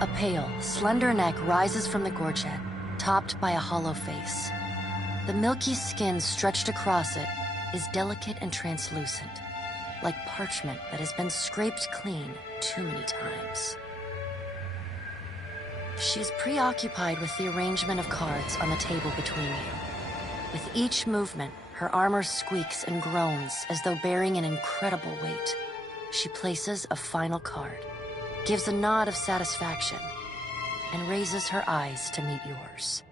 A pale, slender neck rises from the gorget, topped by a hollow face. The milky skin stretched across it is delicate and translucent, like parchment that has been scraped clean too many times. She is preoccupied with the arrangement of cards on the table between you. With each movement, her armor squeaks and groans as though bearing an incredible weight. She places a final card, gives a nod of satisfaction, and raises her eyes to meet yours.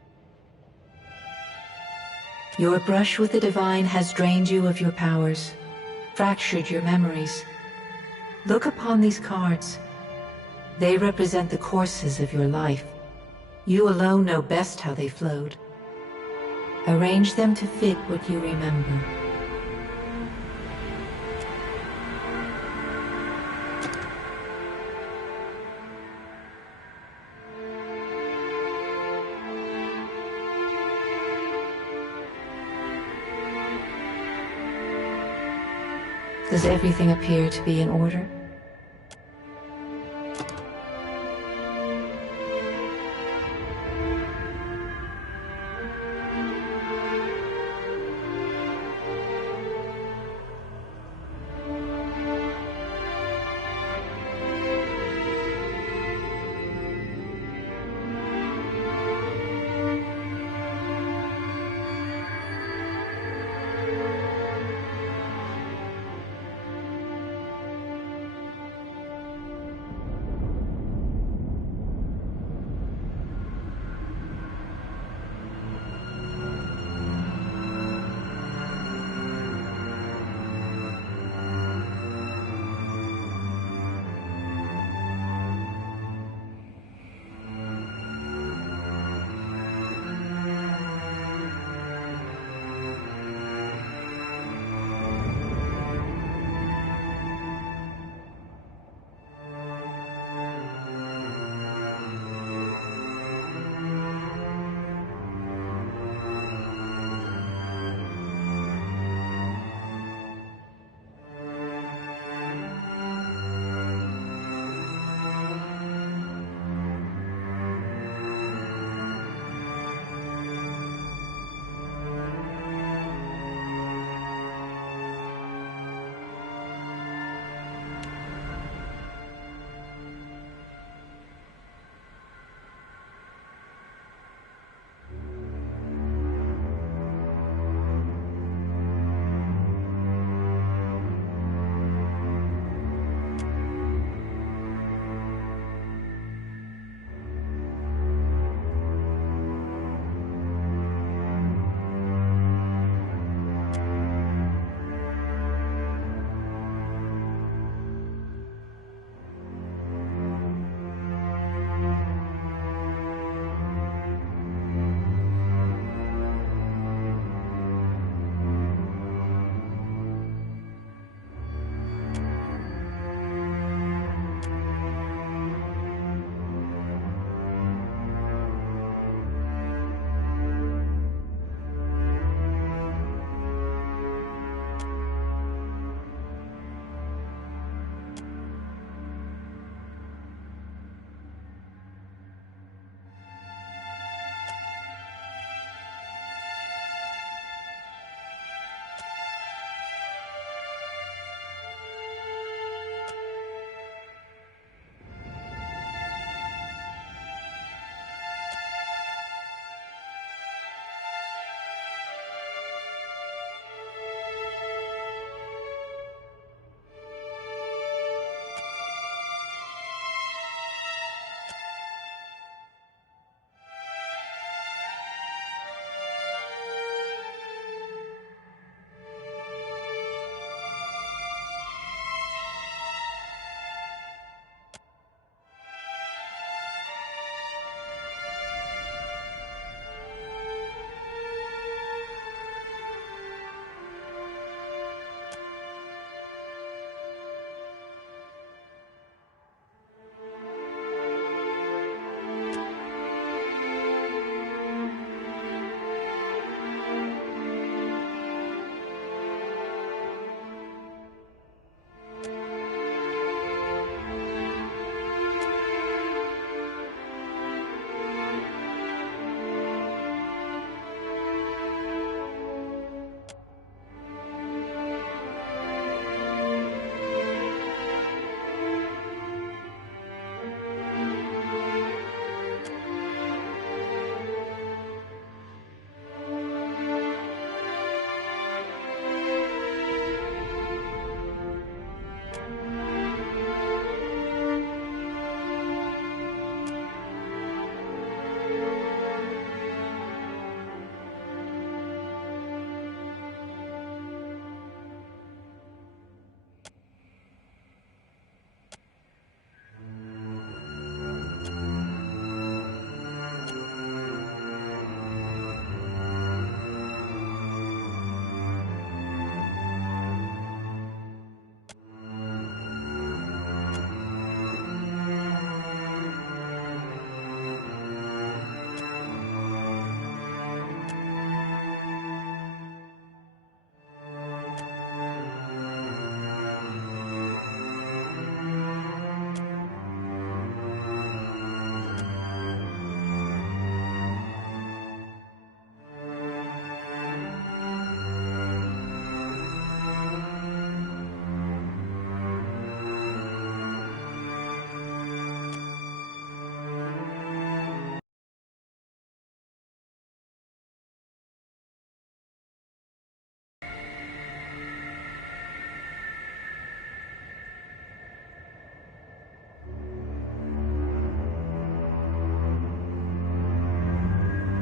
Your brush with the divine has drained you of your powers, fractured your memories. Look upon these cards. They represent the courses of your life. You alone know best how they flowed. Arrange them to fit what you remember. Does everything appear to be in order?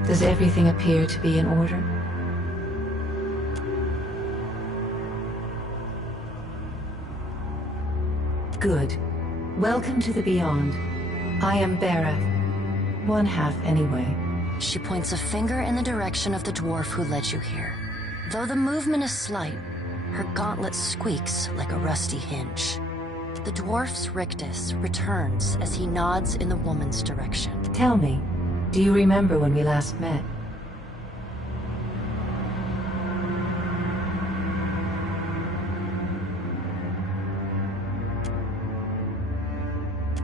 Does everything appear to be in order? Good. Welcome to the Beyond. I am Bera. One half, anyway. She points a finger in the direction of the dwarf who led you here. Though the movement is slight, her gauntlet squeaks like a rusty hinge. The dwarf's rictus returns as he nods in the woman's direction. Tell me, do you remember when we last met?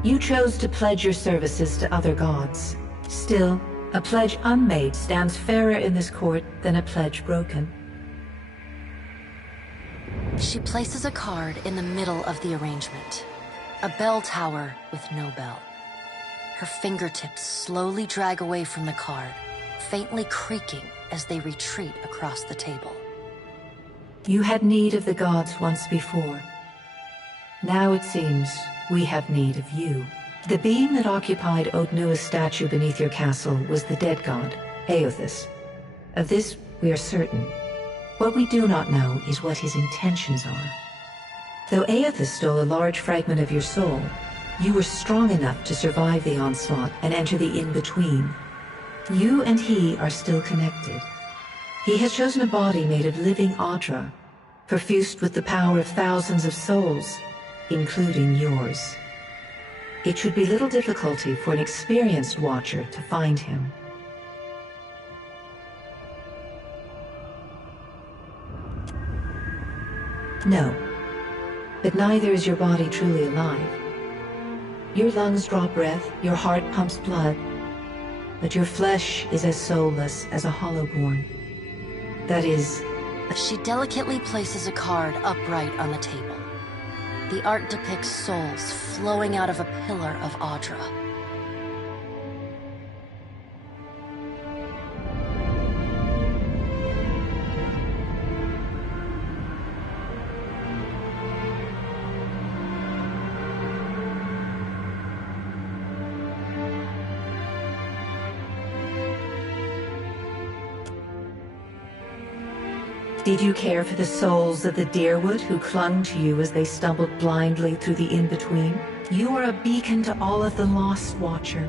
You chose to pledge your services to other gods. Still, a pledge unmade stands fairer in this court than a pledge broken. She places a card in the middle of the arrangement. A bell tower with no bell. Her fingertips slowly drag away from the card, faintly creaking as they retreat across the table. You had need of the gods once before. Now it seems we have need of you. The being that occupied Otnua's statue beneath your castle was the dead god, Aothus. Of this we are certain. What we do not know is what his intentions are. Though Aothus stole a large fragment of your soul, you were strong enough to survive the onslaught and enter the in-between. You and he are still connected. He has chosen a body made of living Audra, perfused with the power of thousands of souls, including yours. It should be little difficulty for an experienced watcher to find him. No, but neither is your body truly alive. Your lungs draw breath, your heart pumps blood, but your flesh is as soulless as a hollowborn. That is... She delicately places a card upright on the table. The art depicts souls flowing out of a pillar of Audra. Did you care for the souls of the deerwood who clung to you as they stumbled blindly through the in-between? You are a beacon to all of the lost, Watcher.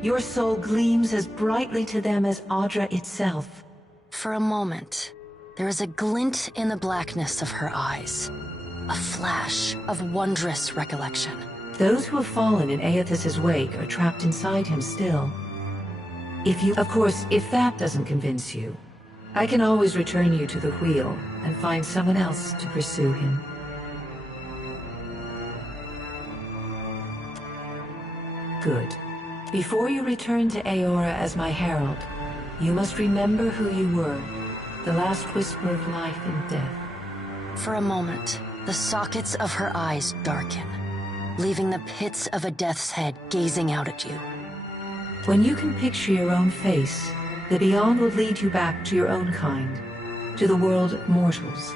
Your soul gleams as brightly to them as Audra itself. For a moment, there is a glint in the blackness of her eyes. A flash of wondrous recollection. Those who have fallen in Aothus's wake are trapped inside him still. Of course, if that doesn't convince you, I can always return you to the wheel and find someone else to pursue him. Good. Before you return to Aora as my herald, you must remember who you were, the last whisper of life and death. For a moment, the sockets of her eyes darken, leaving the pits of a death's head gazing out at you. When you can picture your own face, the Beyond will lead you back to your own kind, to the world of mortals.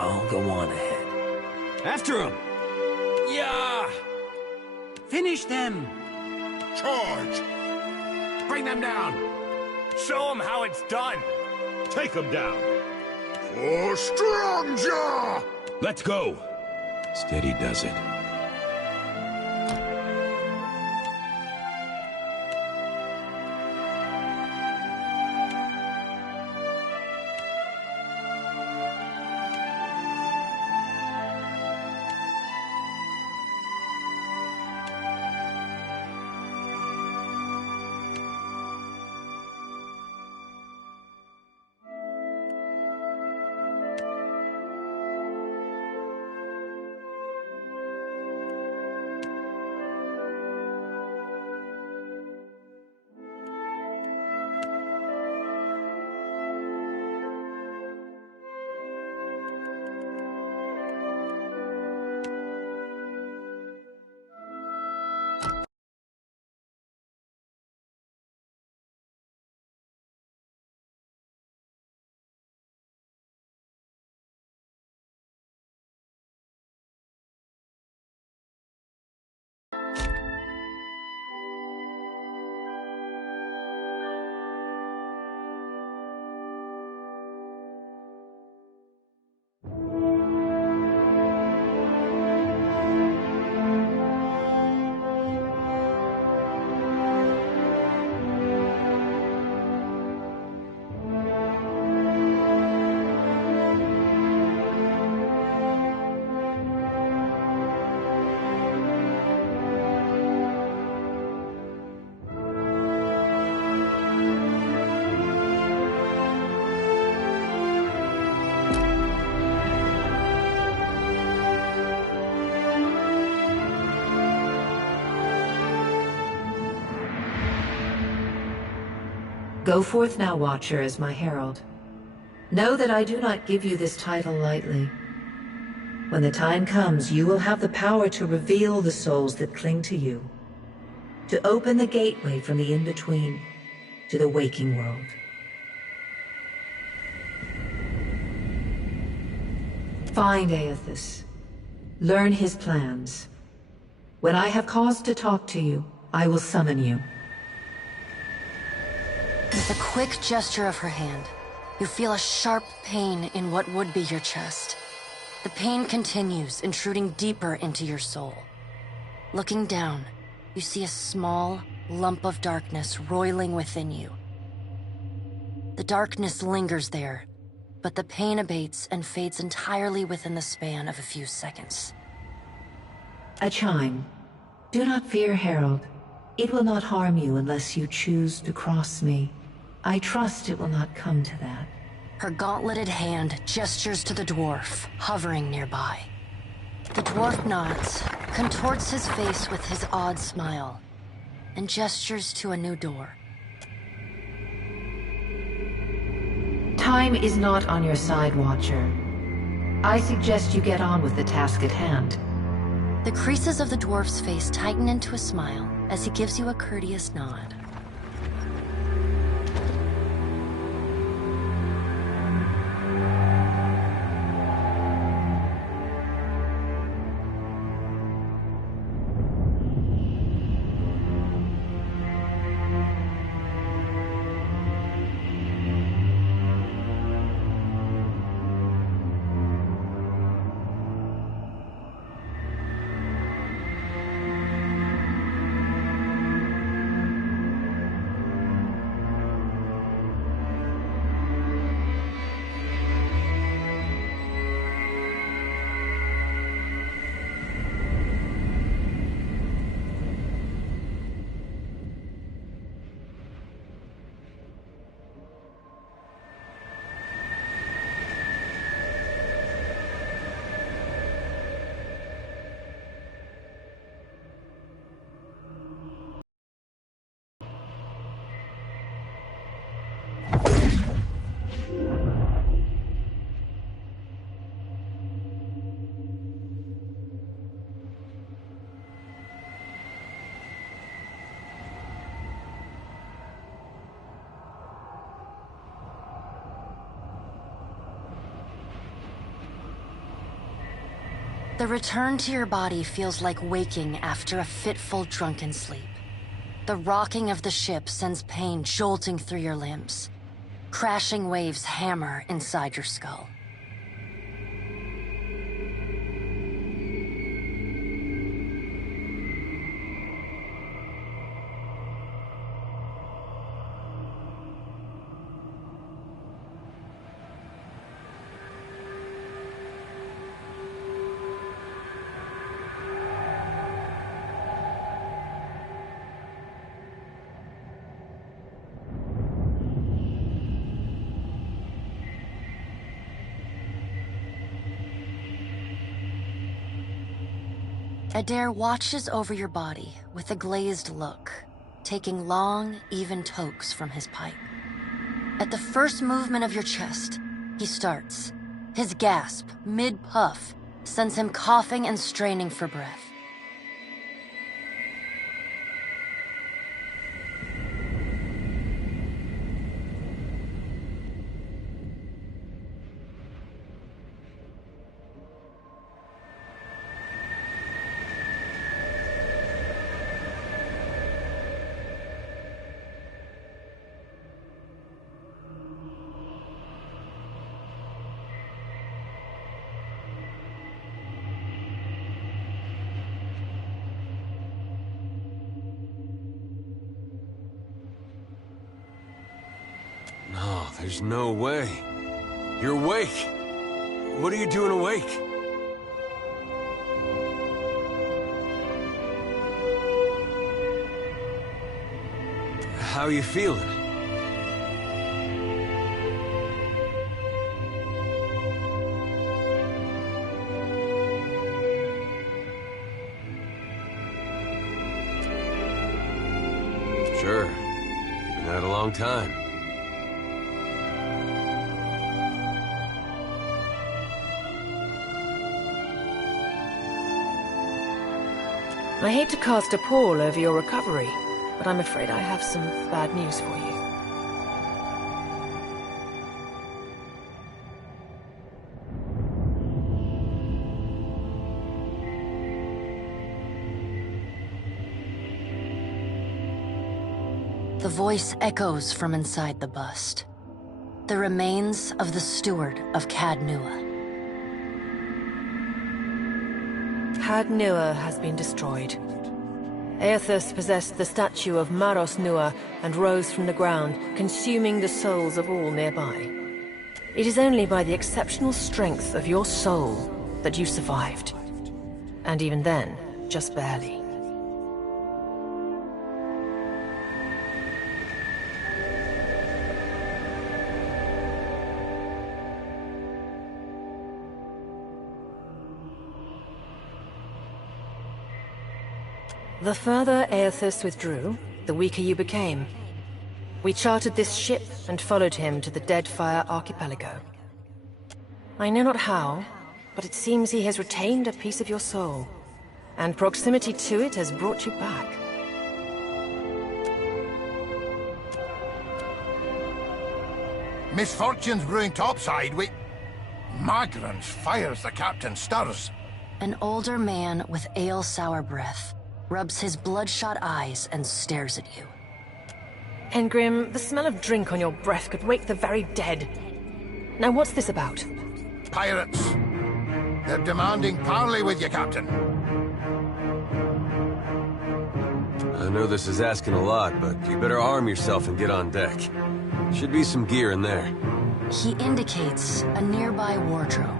I'll go on ahead. After him! Yeah! Finish them! Charge! Bring them down! Show them how it's done! Take them down! For Strong Jaw! Let's go! Steady does it. Go forth now, Watcher, as my herald. Know that I do not give you this title lightly. When the time comes, you will have the power to reveal the souls that cling to you, to open the gateway from the in-between to the waking world. Find Aethys. Learn his plans. When I have cause to talk to you, I will summon you. With a quick gesture of her hand, you feel a sharp pain in what would be your chest. The pain continues, intruding deeper into your soul. Looking down, you see a small lump of darkness roiling within you. The darkness lingers there, but the pain abates and fades entirely within the span of a few seconds. A chime. Do not fear, Herald. It will not harm you unless you choose to cross me. I trust it will not come to that. Her gauntleted hand gestures to the dwarf, hovering nearby. The dwarf nods, contorts his face with his odd smile, and gestures to a new door. Time is not on your side, Watcher. I suggest you get on with the task at hand. The creases of the dwarf's face tighten into a smile as he gives you a courteous nod. The return to your body feels like waking after a fitful drunken sleep. The rocking of the ship sends pain jolting through your limbs. Crashing waves hammer inside your skull. Adair watches over your body with a glazed look, taking long, even tokes from his pipe. At the first movement of your chest, he starts. His gasp, mid-puff, sends him coughing and straining for breath. No, there's no way. You're awake. What are you doing awake? How are you feeling? Sure. You've been out a long time. I hate to cast a pall over your recovery, but I'm afraid I have some bad news for you. The voice echoes from inside the bust. The remains of the steward of Cad Nua. Cad Nua has been destroyed. Aethys possessed the statue of Maros Nua and rose from the ground, consuming the souls of all nearby. It is only by the exceptional strength of your soul that you survived. And even then, just barely. The further Aethys withdrew, the weaker you became. We chartered this ship and followed him to the Deadfire archipelago. I know not how, but it seems he has retained a piece of your soul, and proximity to it has brought you back. Misfortune's brewing topside. Magrans fires the captain stirs. An older man with ale-sour breath rubs his bloodshot eyes and stares at you. Engrim, the smell of drink on your breath could wake the very dead. Now what's this about? Pirates. They're demanding parley with you, Captain. I know this is asking a lot, but you better arm yourself and get on deck. Should be some gear in there. He indicates a nearby wardrobe.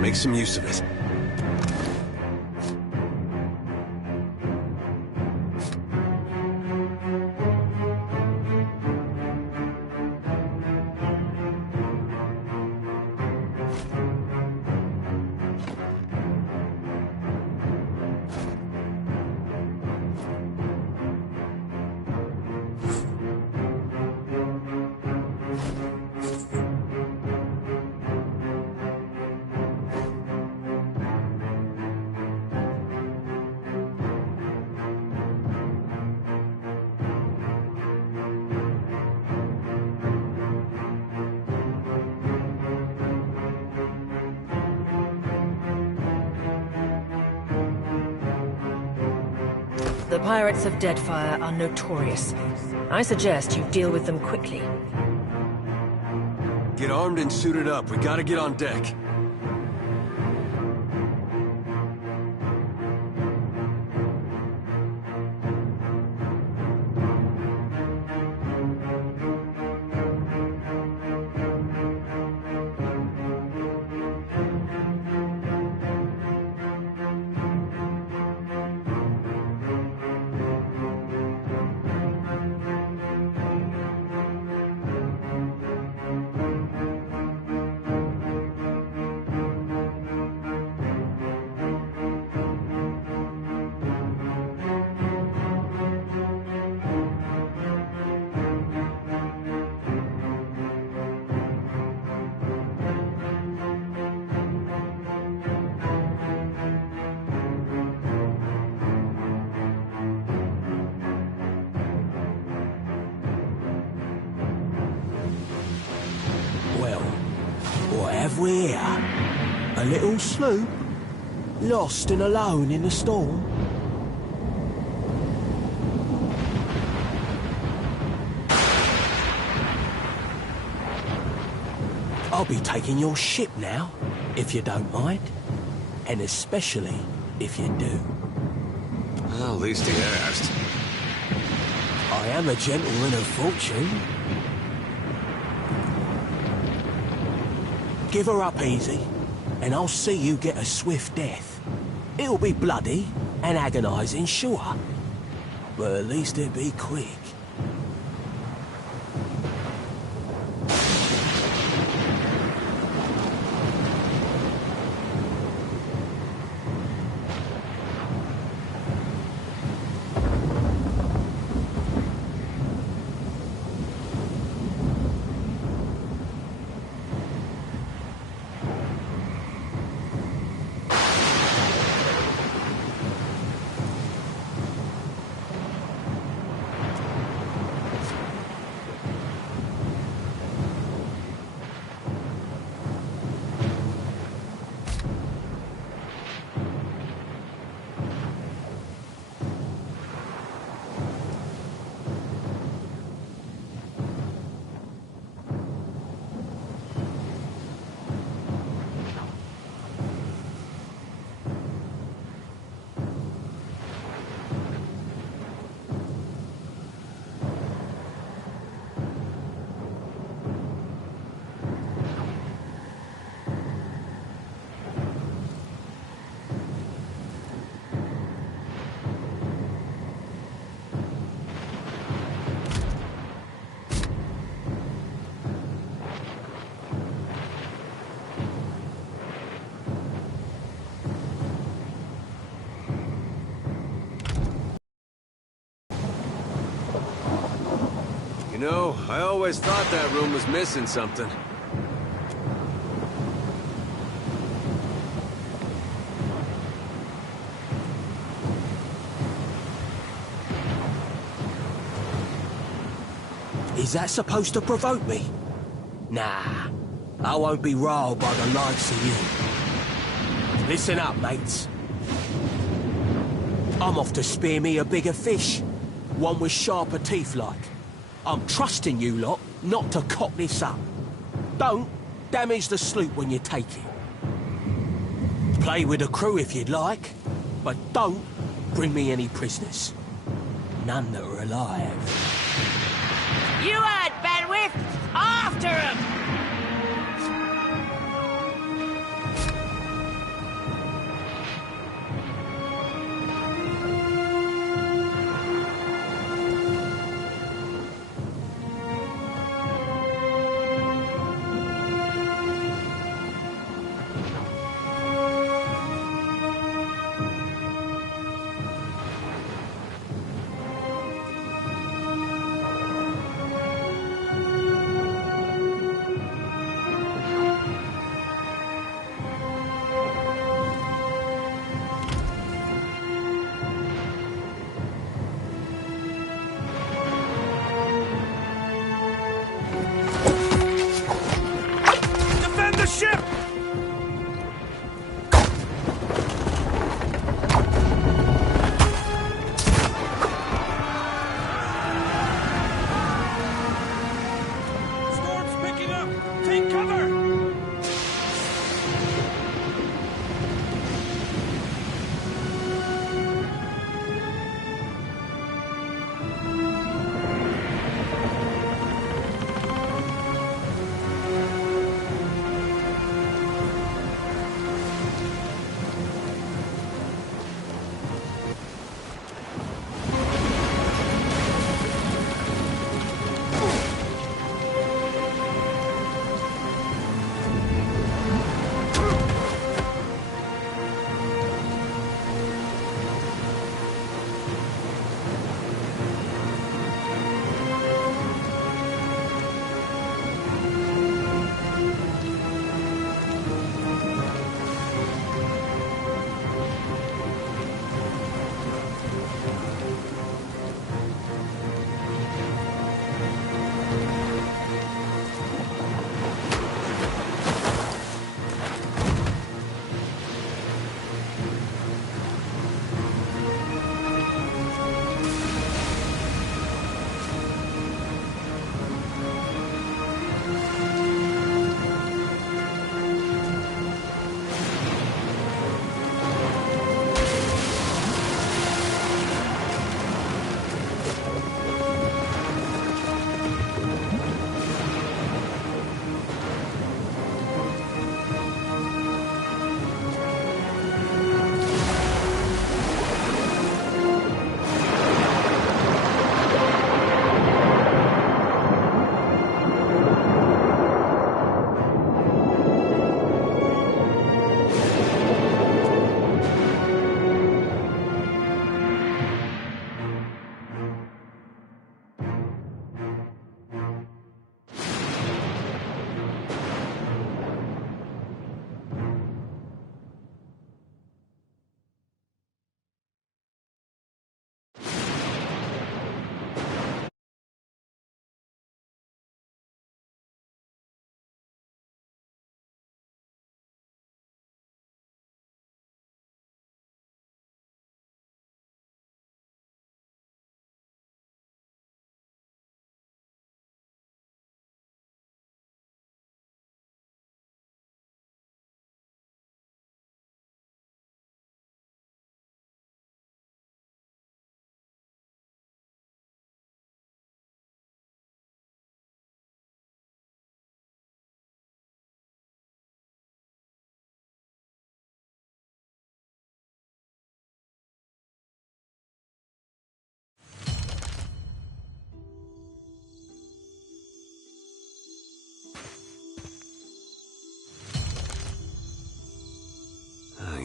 Make some use of it. The pirates of Deadfire are notorious. I suggest you deal with them quickly. Get armed and suited up. We gotta get on deck. Well, what have we here? A little sloop? Lost and alone in the storm? I'll be taking your ship now, if you don't mind. And especially if you do. Well, at least he asked. I am a gentleman of fortune. Give her up easy, and I'll see you get a swift death. It'll be bloody and agonizing, sure. But at least it'll be quick. You know, I always thought that room was missing something. Is that supposed to provoke me? Nah, I won't be riled by the likes of you. Listen up, mates. I'm off to spear me a bigger fish. One with sharper teeth like. I'm trusting you lot not to cock this up. Don't damage the sloop when you take it. Play with the crew if you'd like, but don't bring me any prisoners. None that are alive. You heard, Benwick! After him!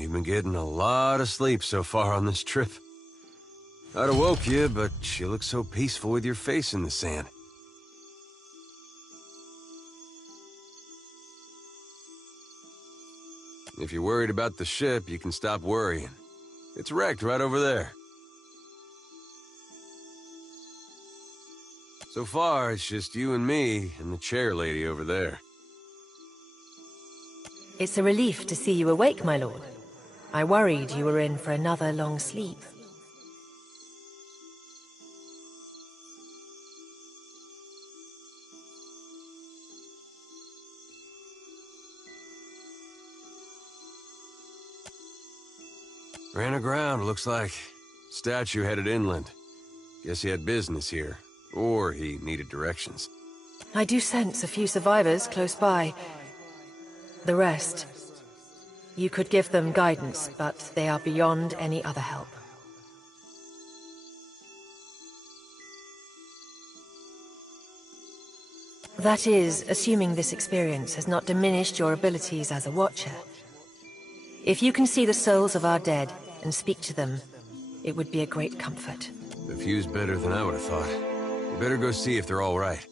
You've been getting a lot of sleep so far on this trip. I'd have woke you, but you look so peaceful with your face in the sand. If you're worried about the ship, you can stop worrying. It's wrecked right over there. So far, it's just you and me and the chair lady over there. It's a relief to see you awake, my lord. I worried you were in for another long sleep. Ran aground, looks like. Statue headed inland. Guess he had business here. Or he needed directions. I do sense a few survivors close by. The rest... You could give them guidance, but they are beyond any other help. That is, assuming this experience has not diminished your abilities as a watcher. If you can see the souls of our dead and speak to them, it would be a great comfort. The view's better than I would have thought. You better go see if they're all right.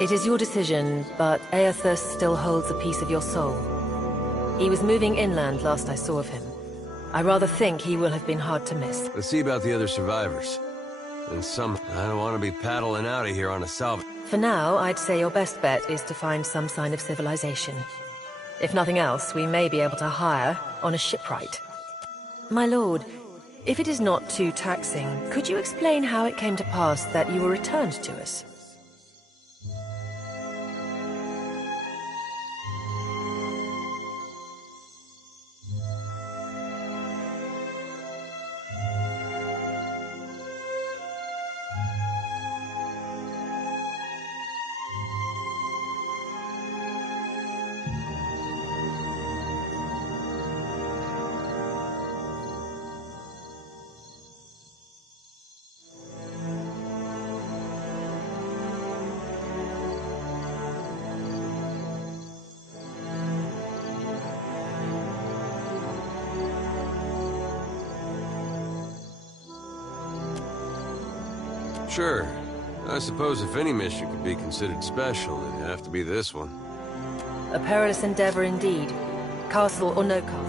It is your decision, but Aethus still holds a piece of your soul. He was moving inland last I saw of him. I rather think he will have been hard to miss. Let's see about the other survivors. And I don't want to be paddling out of here on a salvage. For now, I'd say your best bet is to find some sign of civilization. If nothing else, we may be able to hire on a shipwright. My lord, if it is not too taxing, could you explain how it came to pass that you were returned to us? Sure. I suppose if any mission could be considered special, it'd have to be this one. A perilous endeavor indeed. Castle or no castle.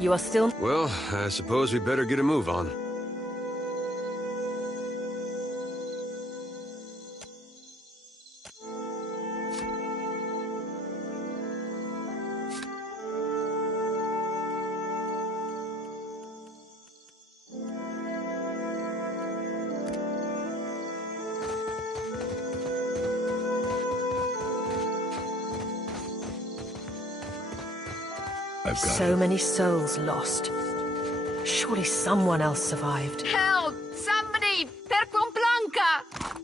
You are still... Well, I suppose we better get a move on. So many souls lost. Surely someone else survived. Help! Somebody! Per con Blanca!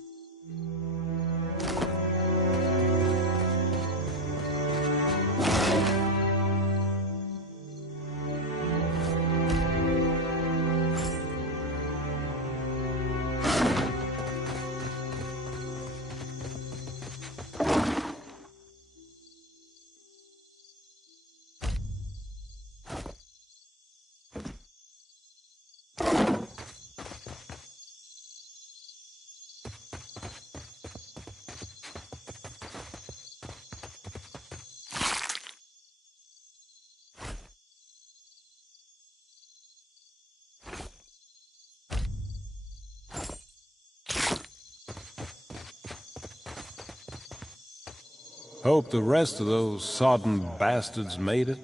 Hope the rest of those sodden bastards made it.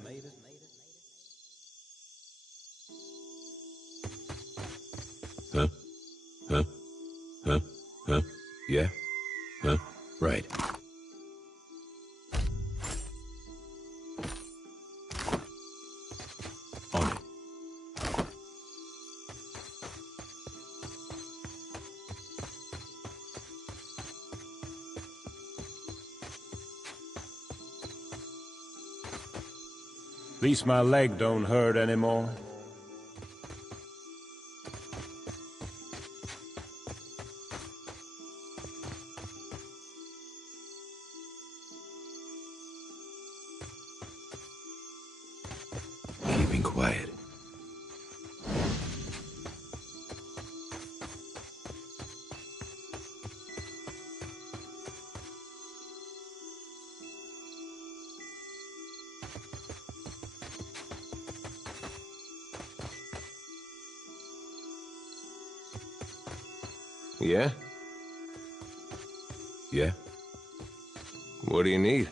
Huh? Huh? Huh? Yeah? Huh? Right. On it. At least my leg don't hurt anymore. Keeping quiet. Yeah? Yeah? What do you need?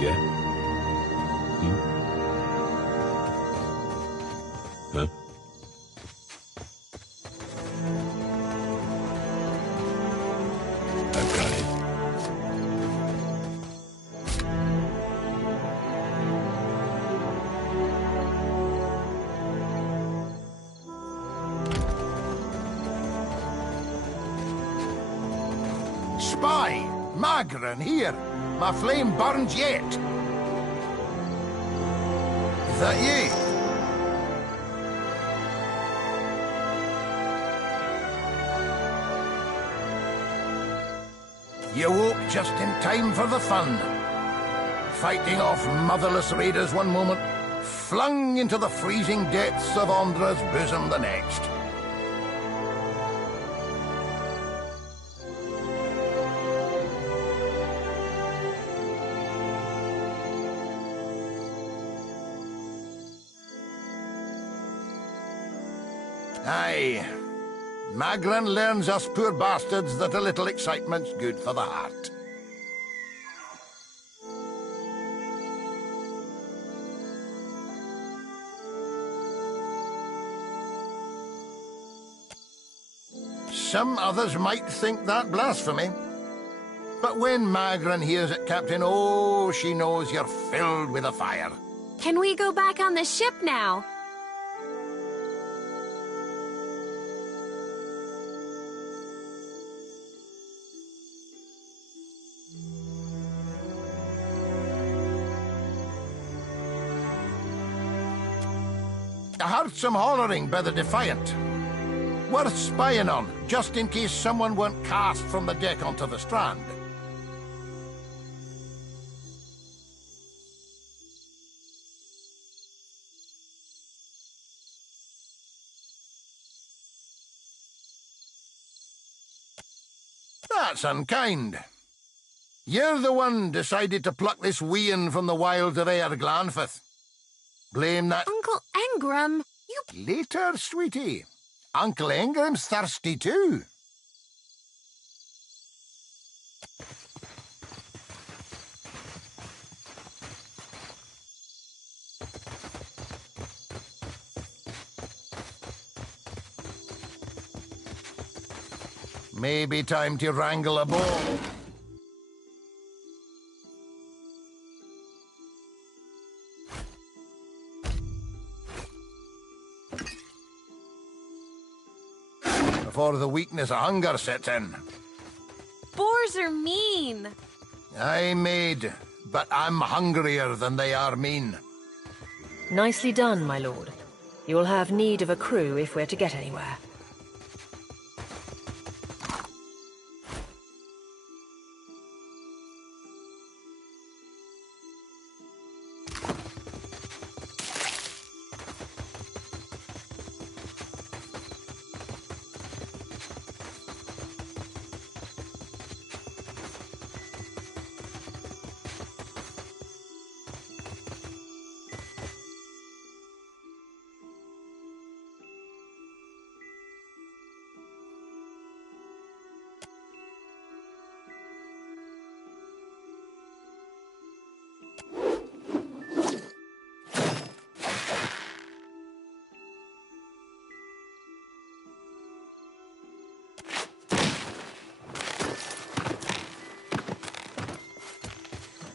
Yeah? Hmm? Huh? I've got it. Spy! Magran, here! My flame burns yet! Is that you? You woke just in time for the fun. Fighting off motherless raiders one moment, flung into the freezing depths of Ondra's bosom the next. Aye. Magran learns us poor bastards that a little excitement's good for the heart. Some others might think that blasphemy. But when Magran hears it, Captain, oh, she knows you're filled with a fire. Can we go back on the ship now? I heard some hollering by the Defiant. Worth spying on, just in case someone weren't cast from the deck onto the strand. That's unkind. You're the one decided to pluck this wean from the wilds of Aer Glanfith. Blame that... Uncle Engram, you... Later, sweetie. Uncle Engram's thirsty too. Maybe time to wrangle a boar. Before the weakness of hunger sets in. Boars are mean. Aye, maid, but I'm hungrier than they are mean. Nicely done, my lord. You'll have need of a crew if we're to get anywhere.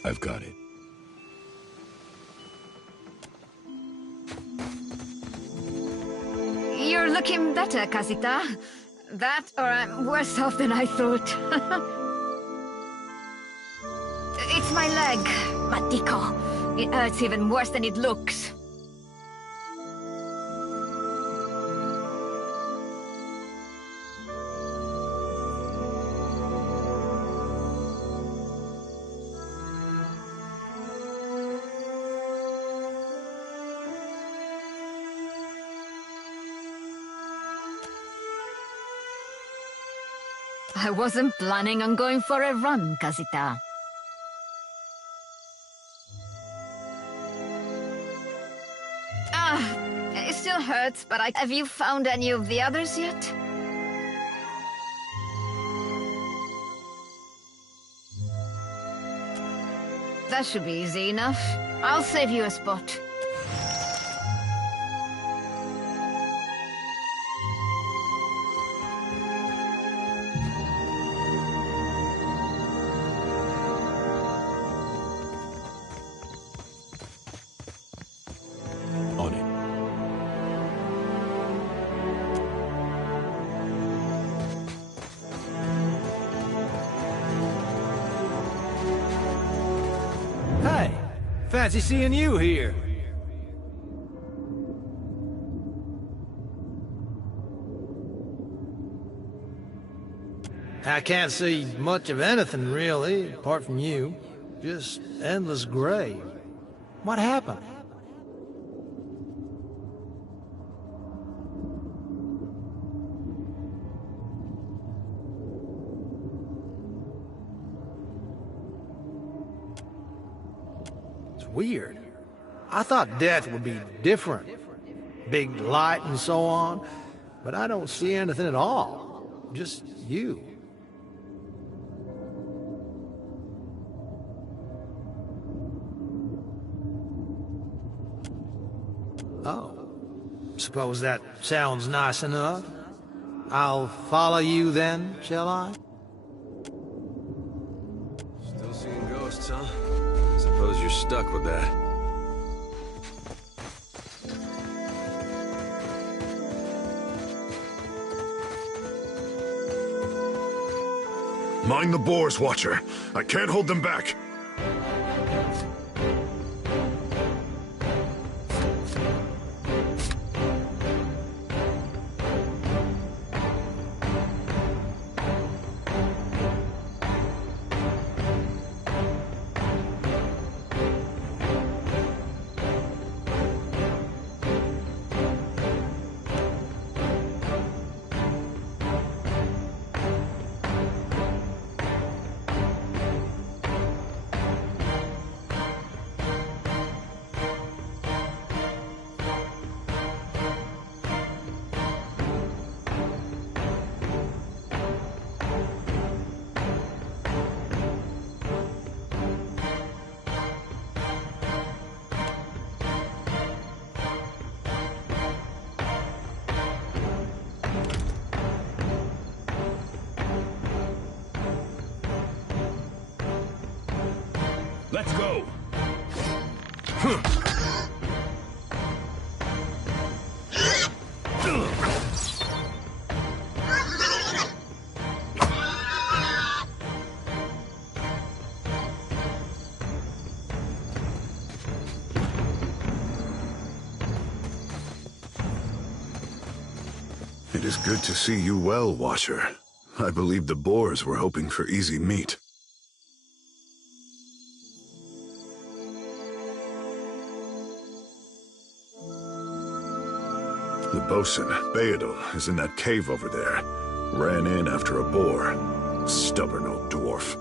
I've got it. You're looking better, Casita. That, or I'm worse off than I thought. It's my leg, Matico. It hurts even worse than it looks. I wasn't planning on going for a run, Casita. It still hurts, but have you found any of the others yet? That should be easy enough. I'll save you a spot. On it. Hey, fancy seeing you here. I can't see much of anything, really, apart from you. Just endless gray. What happened? It's weird. I thought death would be different. Big light and so on. But I don't see anything at all. Just you. Oh. Suppose that sounds nice enough. I'll follow you then, shall I? Still seeing ghosts, huh? Suppose you're stuck with that. Mind the boars, Watcher. I can't hold them back. Let's go. It is good to see you well, Watcher. I believe the Boers were hoping for easy meat. The bosun, Beadle, is in that cave over there. Ran in after a boar. Stubborn old dwarf.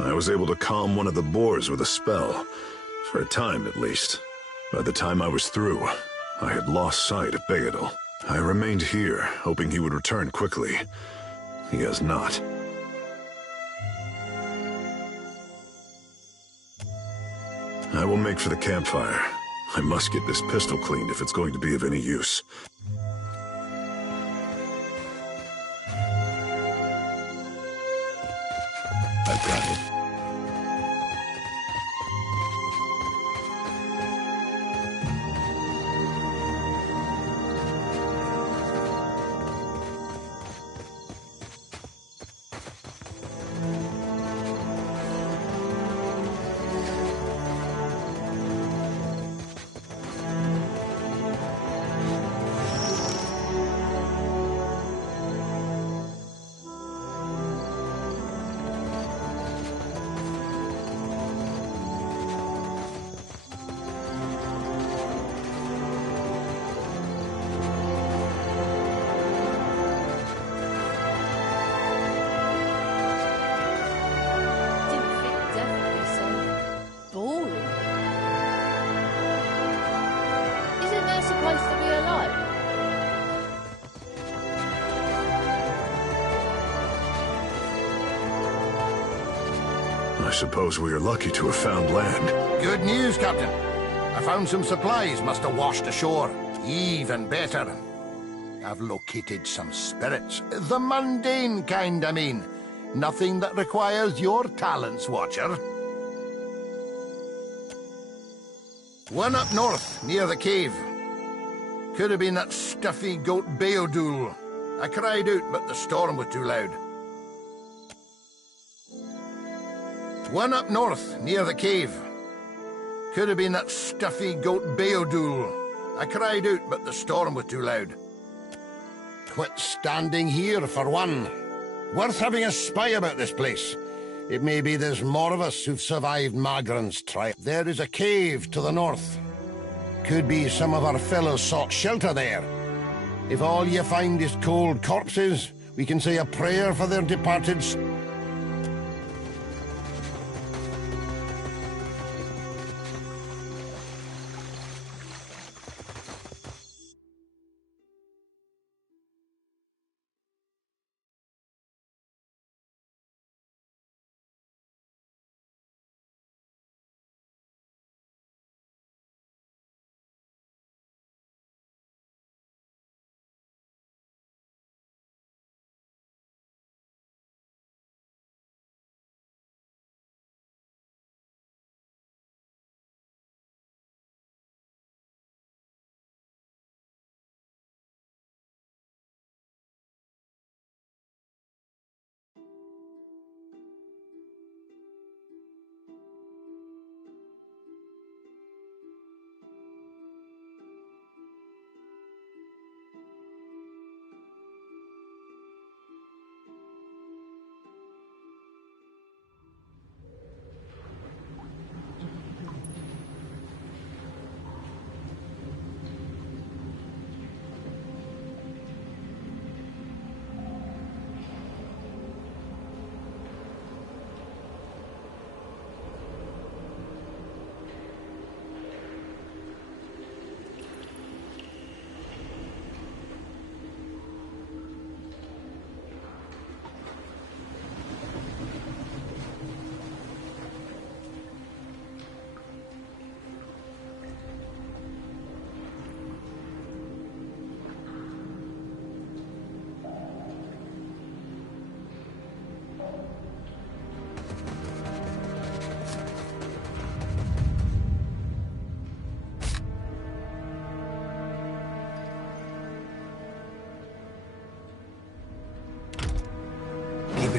I was able to calm one of the boars with a spell. For a time, at least. By the time I was through, I had lost sight of Beadle. I remained here, hoping he would return quickly. He has not. I will make for the campfire. I must get this pistol cleaned if it's going to be of any use. I've got it. I suppose we are lucky to have found land. Good news, Captain. I found some supplies must have washed ashore. Even better. I've located some spirits. The mundane kind, I mean. Nothing that requires your talents, Watcher. One up north, near the cave. Could have been that stuffy goat Beodul. I cried out, but the storm was too loud. One up north, near the cave. Could have been that stuffy goat Beodul. I cried out, but the storm was too loud. Quit standing here, for one. Worth having a spy about this place. It may be there's more of us who've survived Magran's trial. There is a cave to the north. Could be some of our fellows sought shelter there. If all you find is cold corpses, we can say a prayer for their departed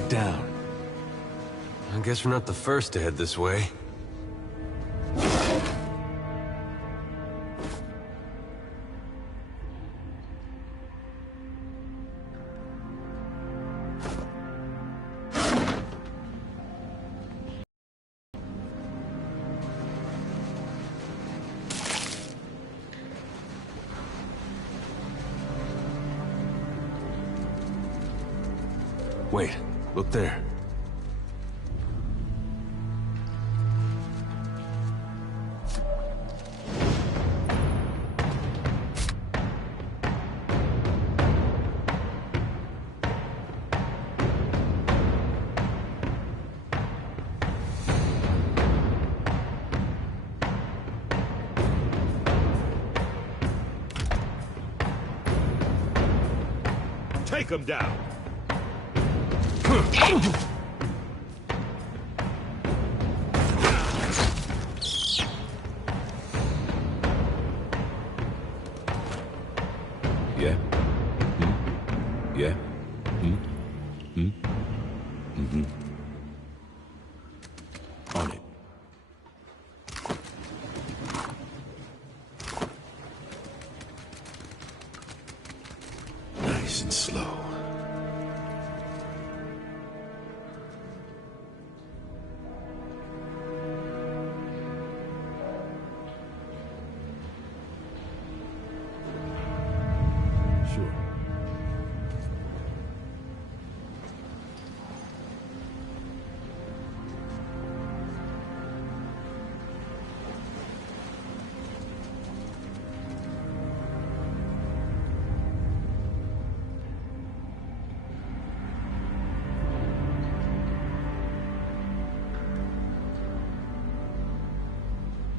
down. I guess we're not the first to head this way. Wait, look there. Take him down. Yeah? Yeah? On it. Nice and slow. Sure.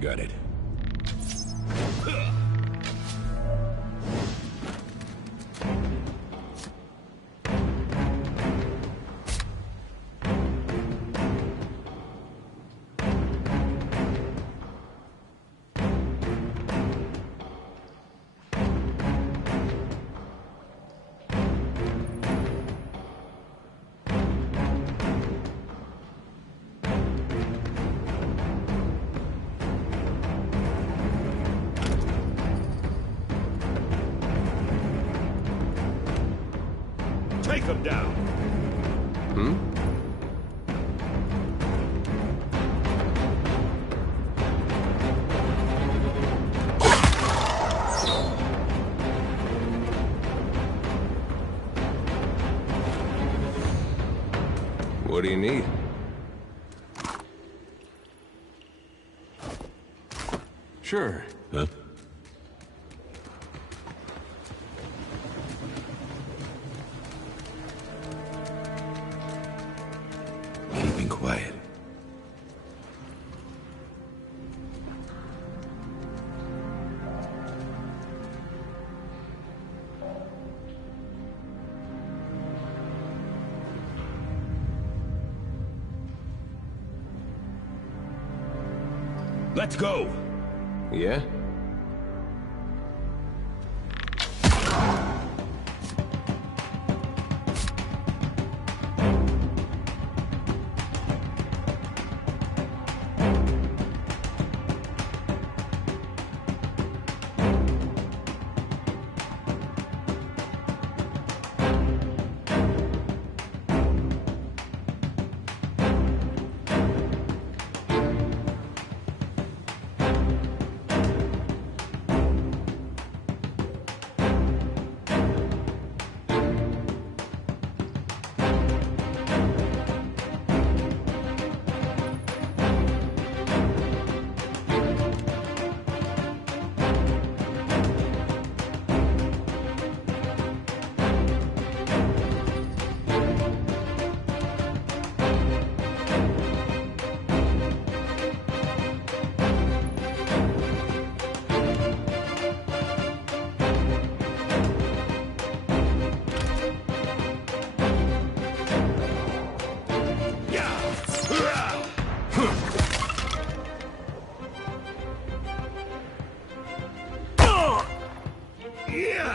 Got it. Take him down. What do you need? Sure. Huh? Keeping quiet. Let's go. Yeah?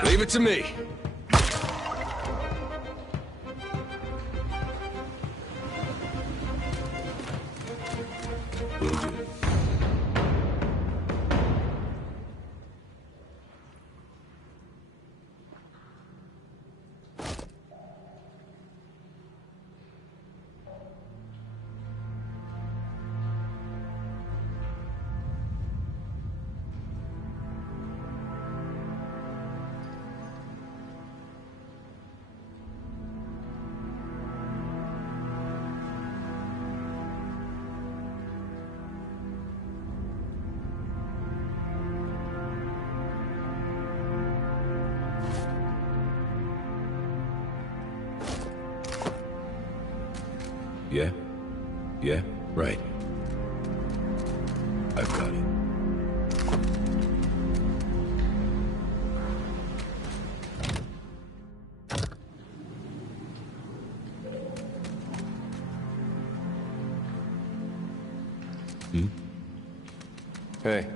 Leave it to me. Yeah? Yeah? Right. I've got it. Hey.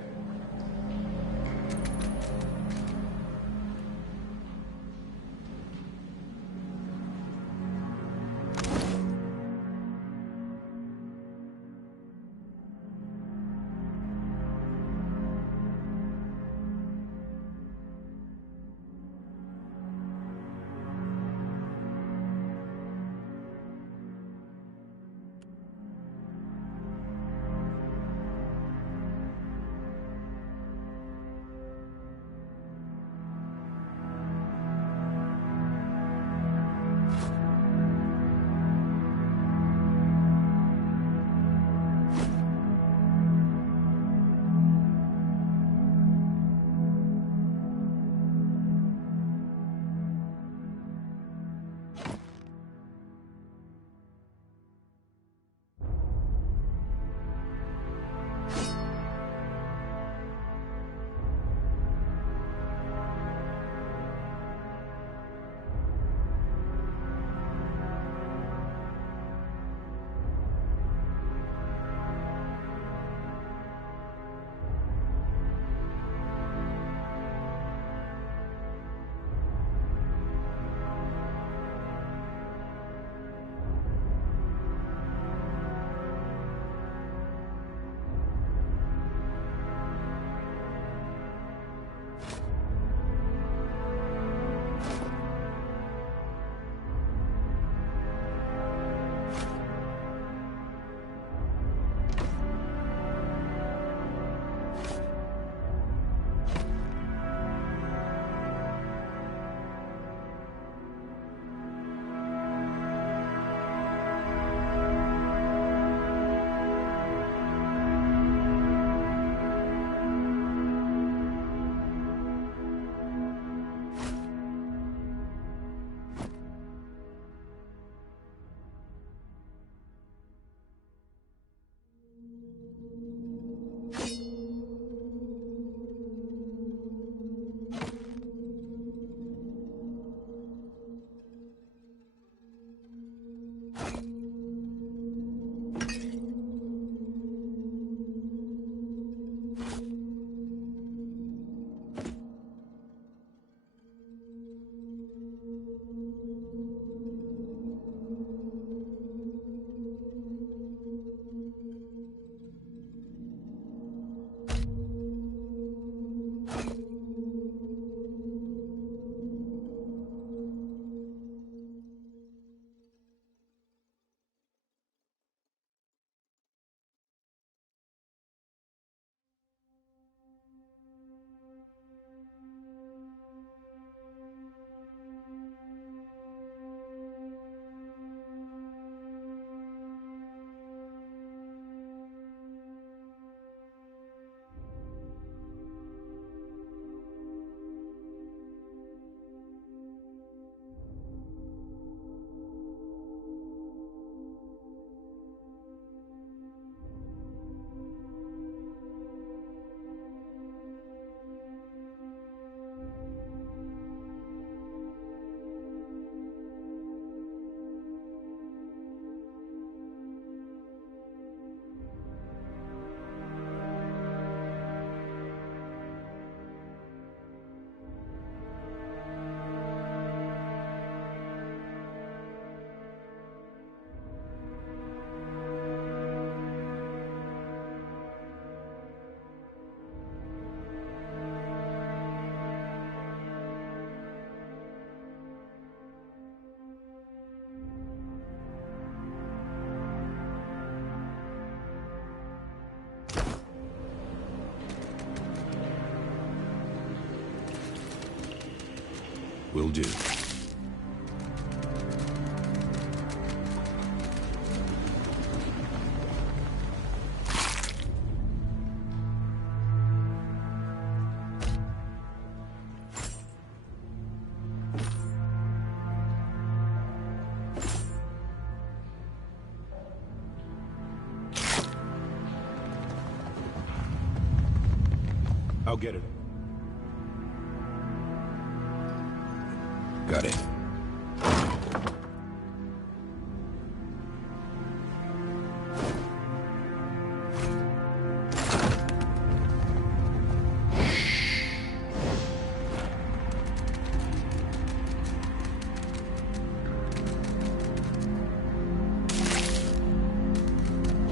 Will do. I'll get it. Got it.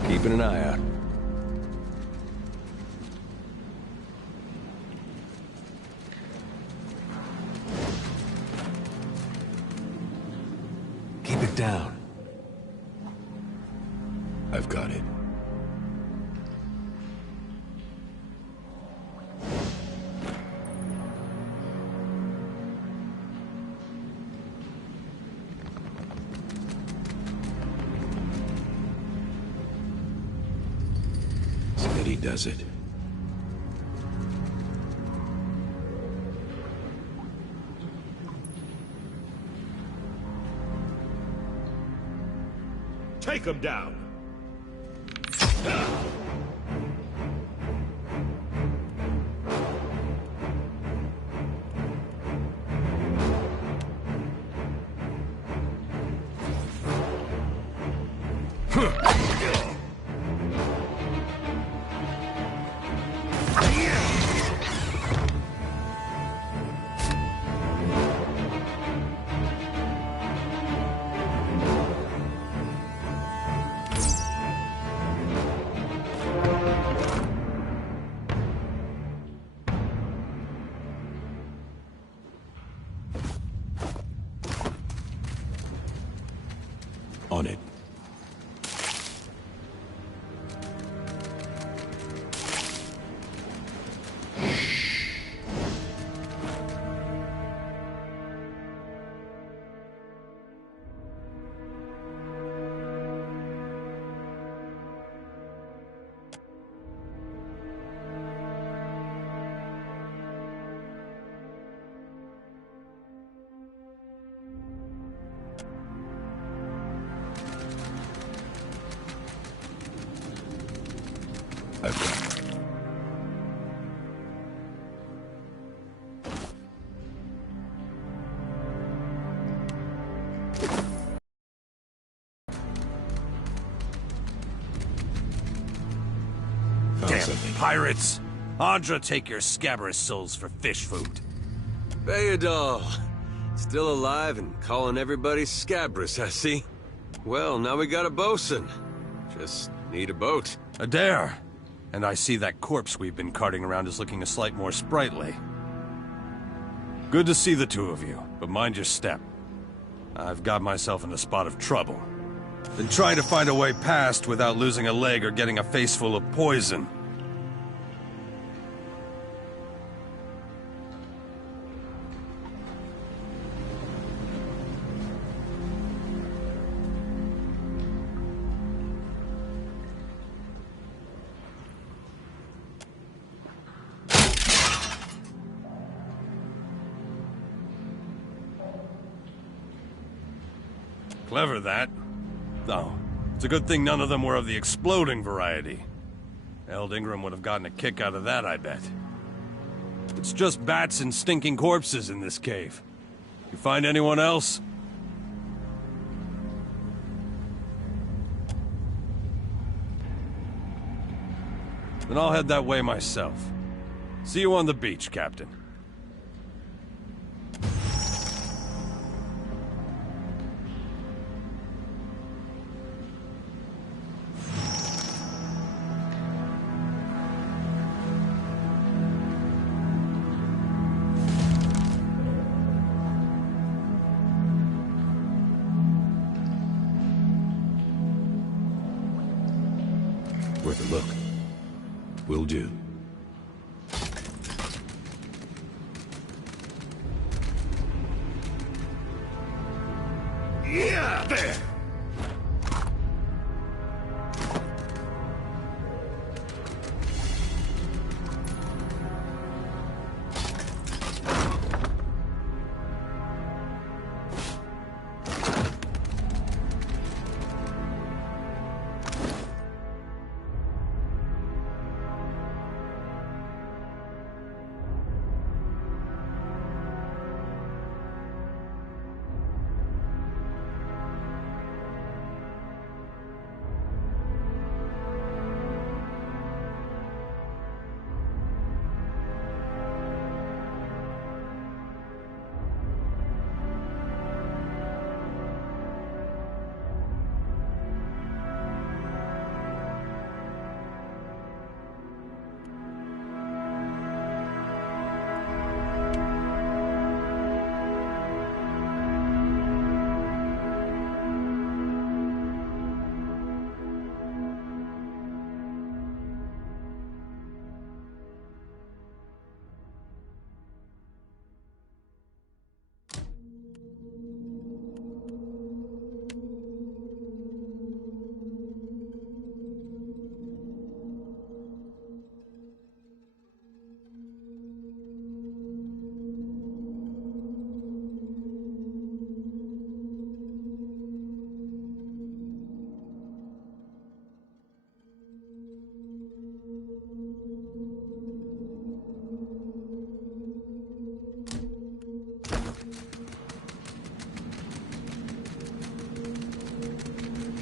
Keeping an eye out. Keep it down. I've got it. Steady does it. Take him down. On it. I've got it. Found Damn something. pirates! Andra, take your scabrous souls for fish food. Bayadol. Still alive and calling everybody scabrous, I see. Well, now we got a bosun. Just need a boat. Adair! And I see that corpse we've been carting around is looking a slight more sprightly. Good to see the two of you, but mind your step. I've got myself in a spot of trouble. Been trying to find a way past without losing a leg or getting a face full of poison. Clever, that. Though, it's a good thing none of them were of the exploding variety. Eld Ingram would have gotten a kick out of that, I bet. It's just bats and stinking corpses in this cave. You find anyone else? Then I'll head that way myself. See you on the beach, Captain. Worth a look. Will do. Yeah, there.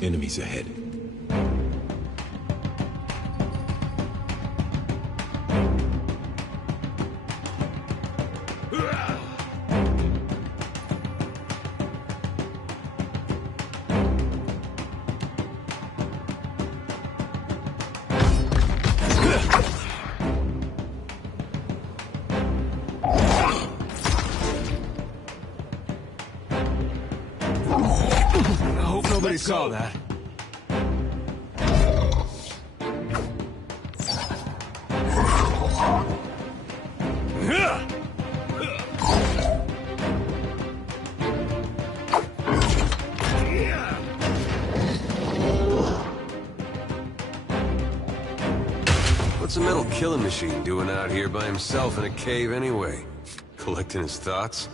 Enemies ahead. I hope nobody saw that. What's a metal killing machine doing out here by himself in a cave anyway? Collecting his thoughts?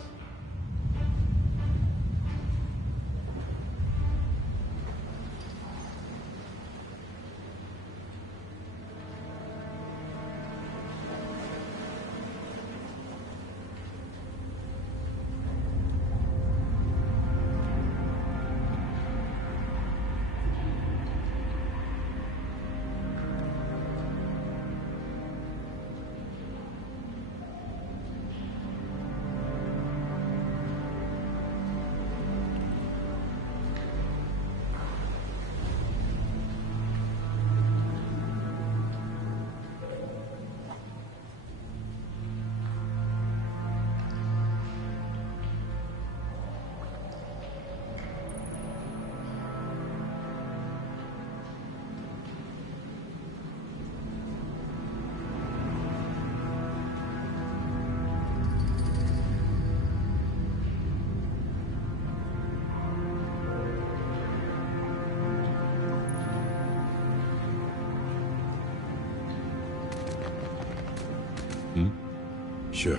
Sure.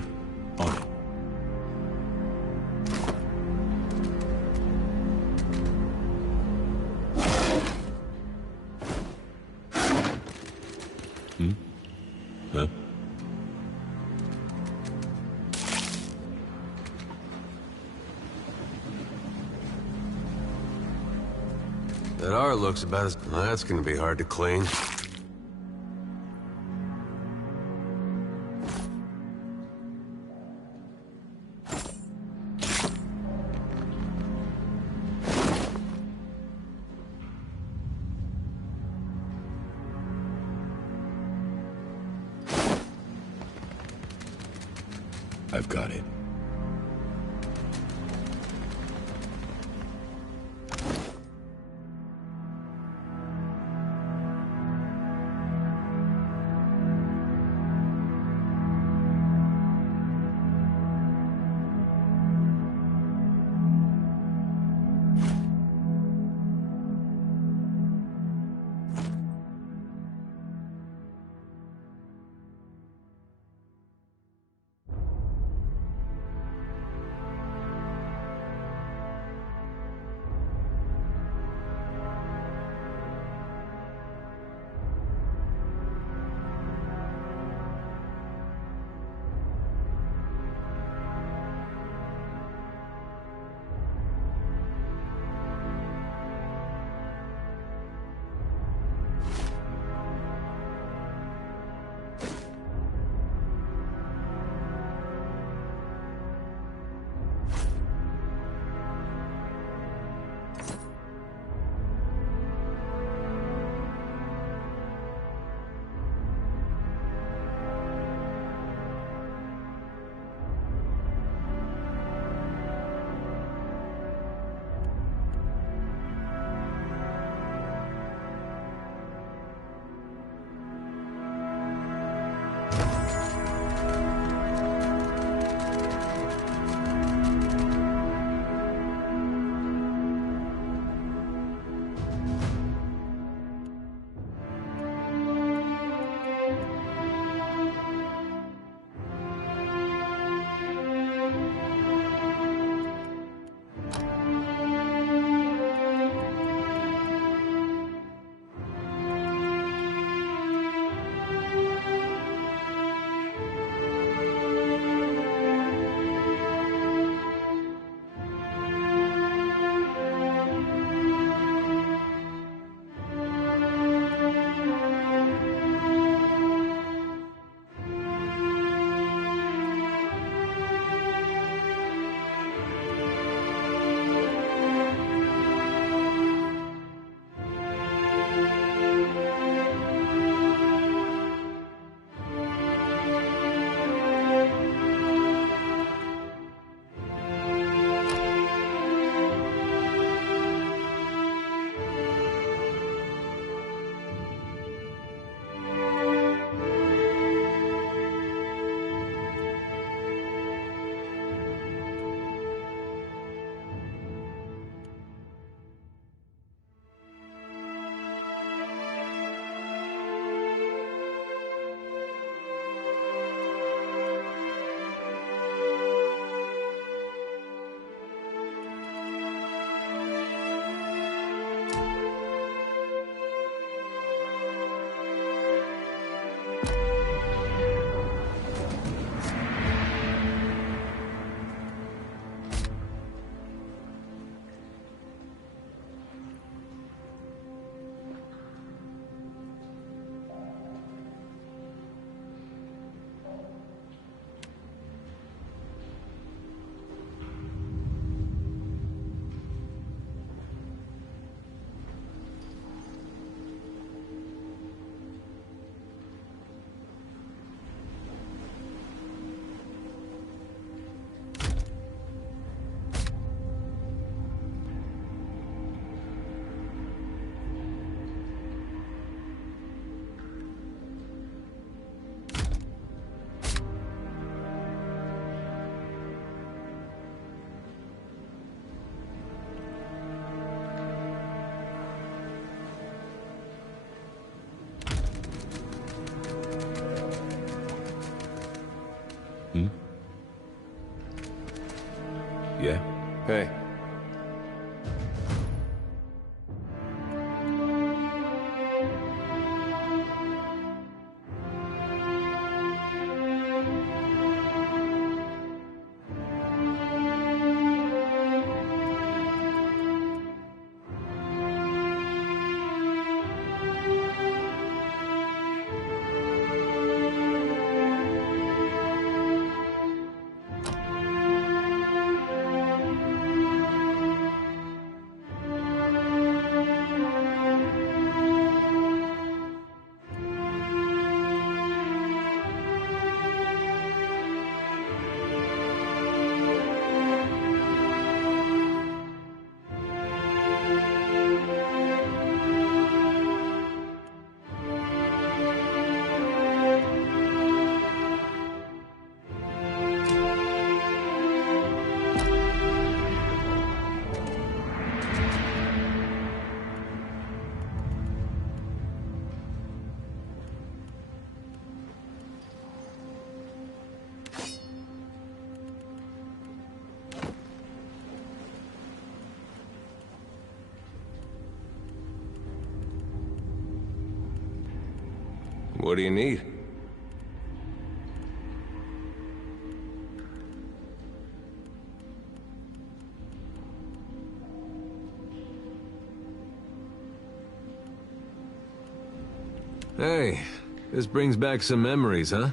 On it. Huh? That R looks about as... Well, that's gonna be hard to clean. I've got it. Hey. What do you need? Hey, this brings back some memories, huh?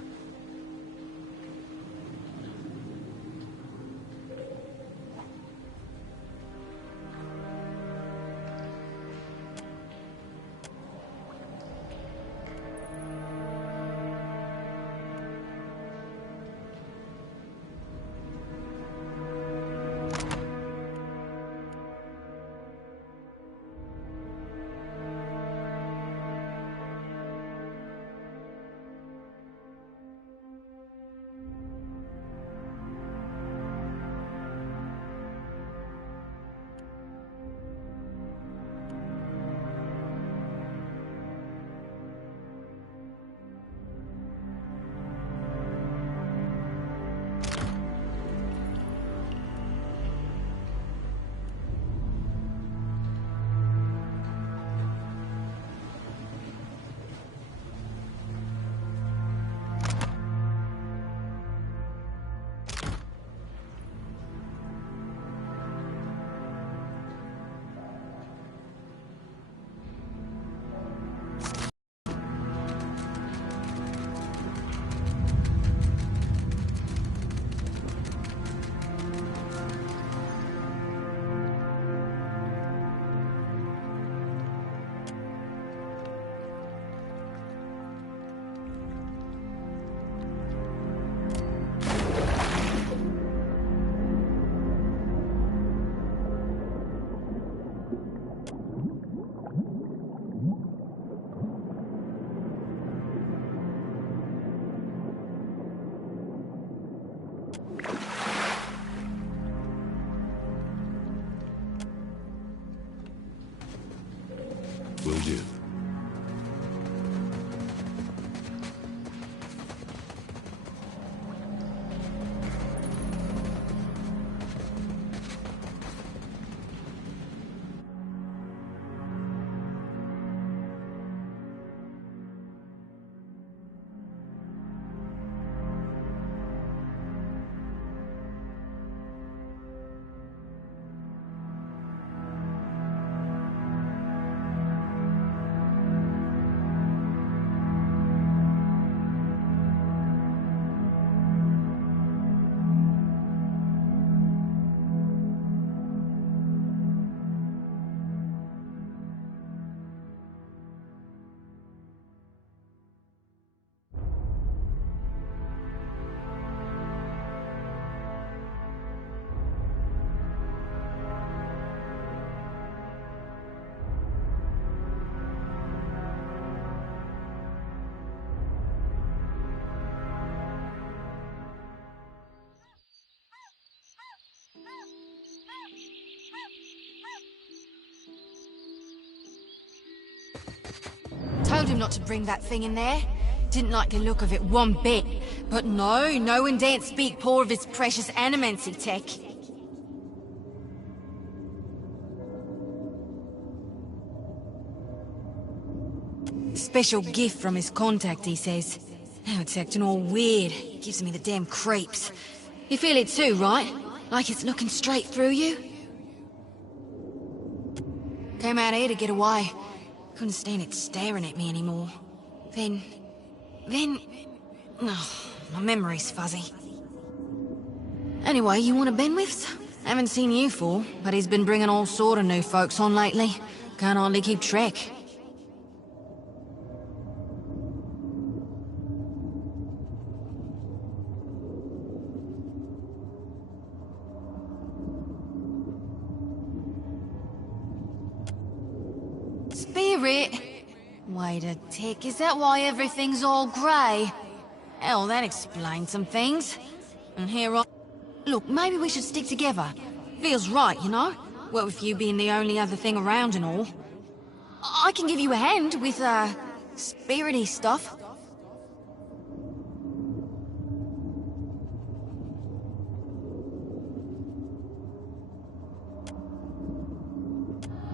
Will do. Told him not to bring that thing in there. Didn't like the look of it one bit. But no one daren't speak poor of his precious animancy tech. Special gift from his contact, he says. Now it's acting all weird. Gives me the damn creeps. You feel it too, right? Like it's looking straight through you? Came out here to get away. Couldn't stand it staring at me anymore. Then... Oh, my memory's fuzzy. Anyway, you want a Benwifs? Haven't seen you for, but he's been bringing all sort of new folks on lately. Can't hardly keep track. Spirit? Wait a tick, is that why everything's all grey? Hell, that explains some things. And here I... Look, maybe we should stick together. Feels right, you know? Well, with you being the only other thing around and all. I can give you a hand with, spirity stuff.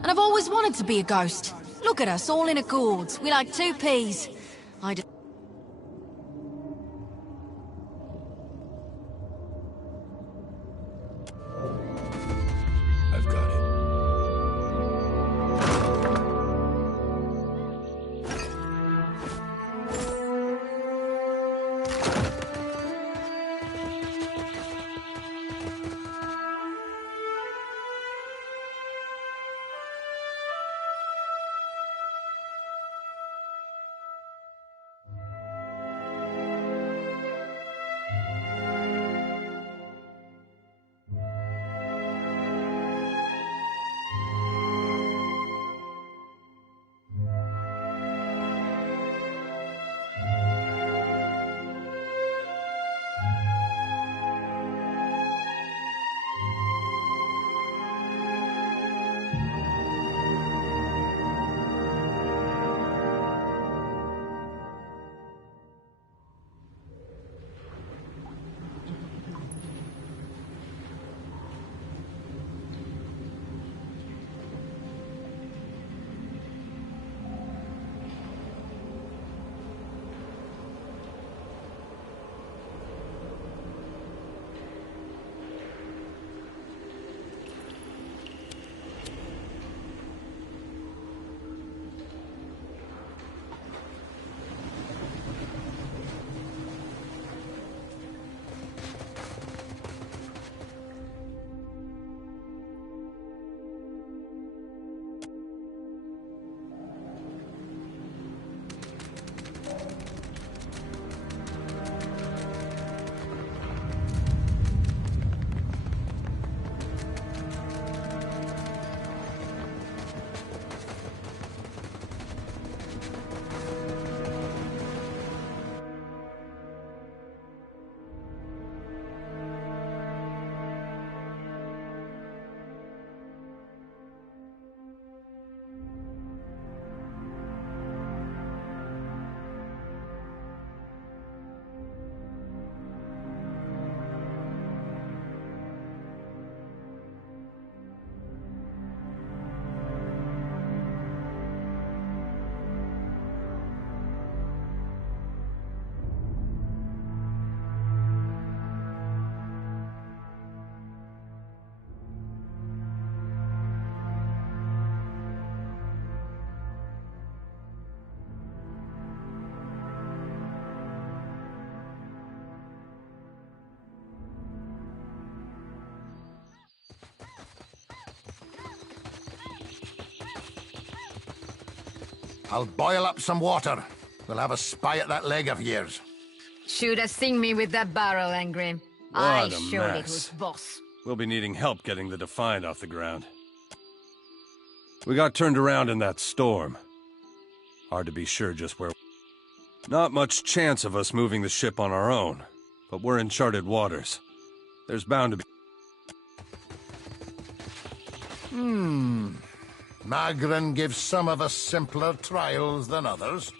And I've always wanted to be a ghost. Look at us, all in accords. We're like two peas. I've got it. I'll boil up some water. We'll have a spy at that leg of yours. Should have seen me with that barrel, Angrim. I showed it was boss. We'll be needing help getting the Defiant off the ground. We got turned around in that storm. Hard to be sure just where... Not much chance of us moving the ship on our own, but we're in charted waters. There's bound to be... Magrin gives some of us simpler trials than others.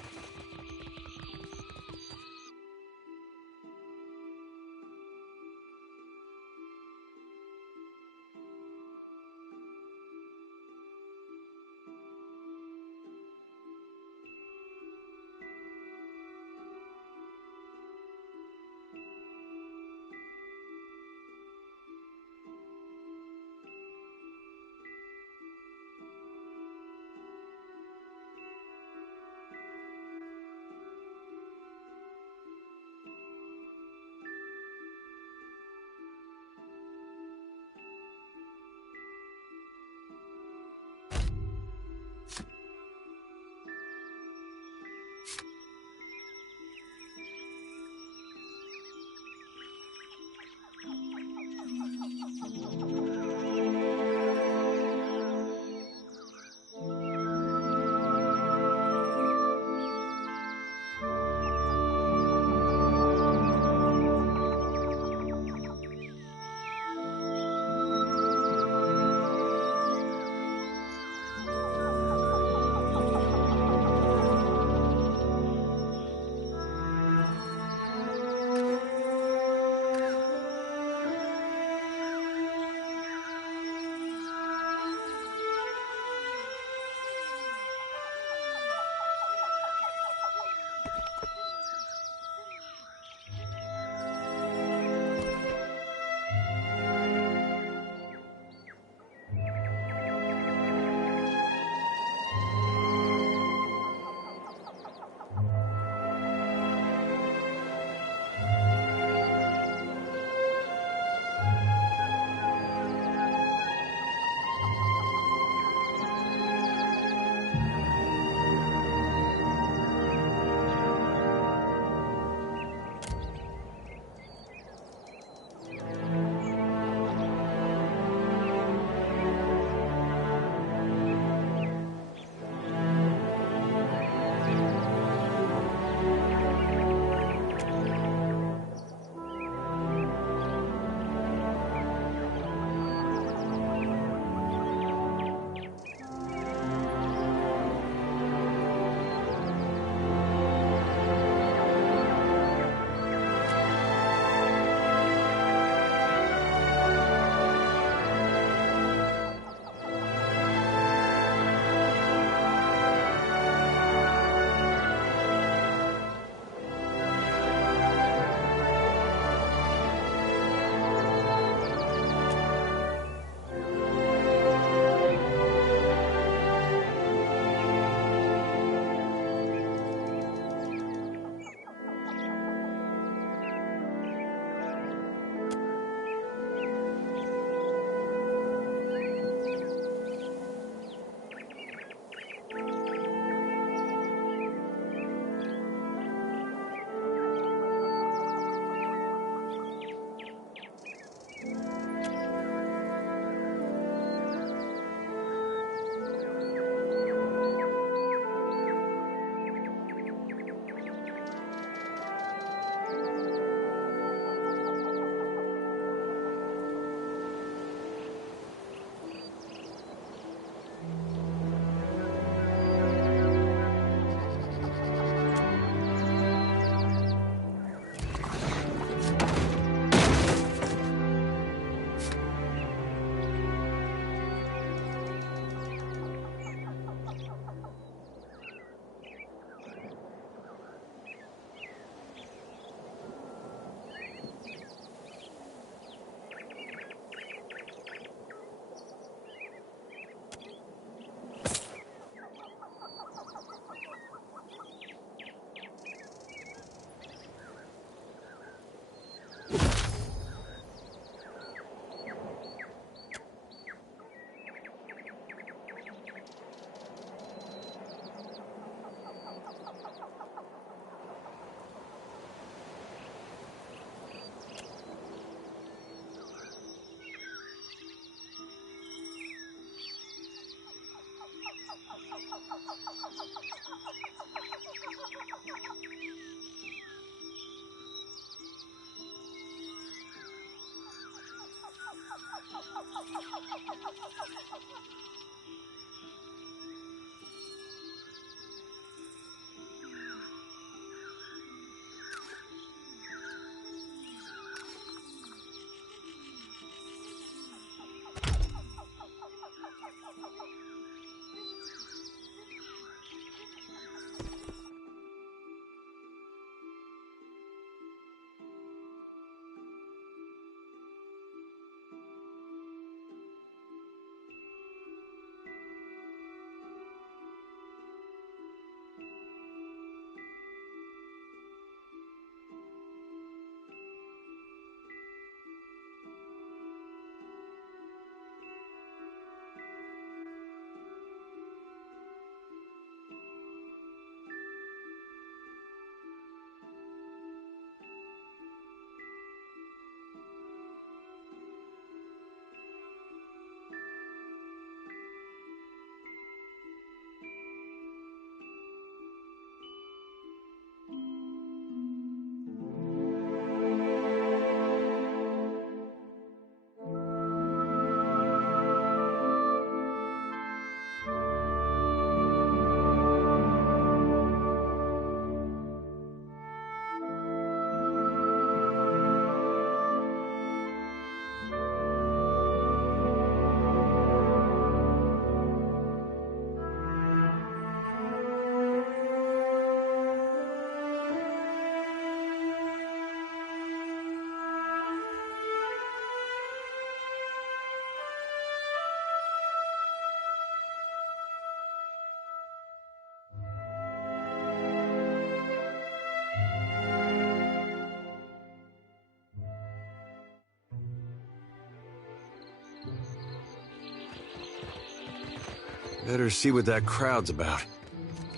Better see what that crowd's about.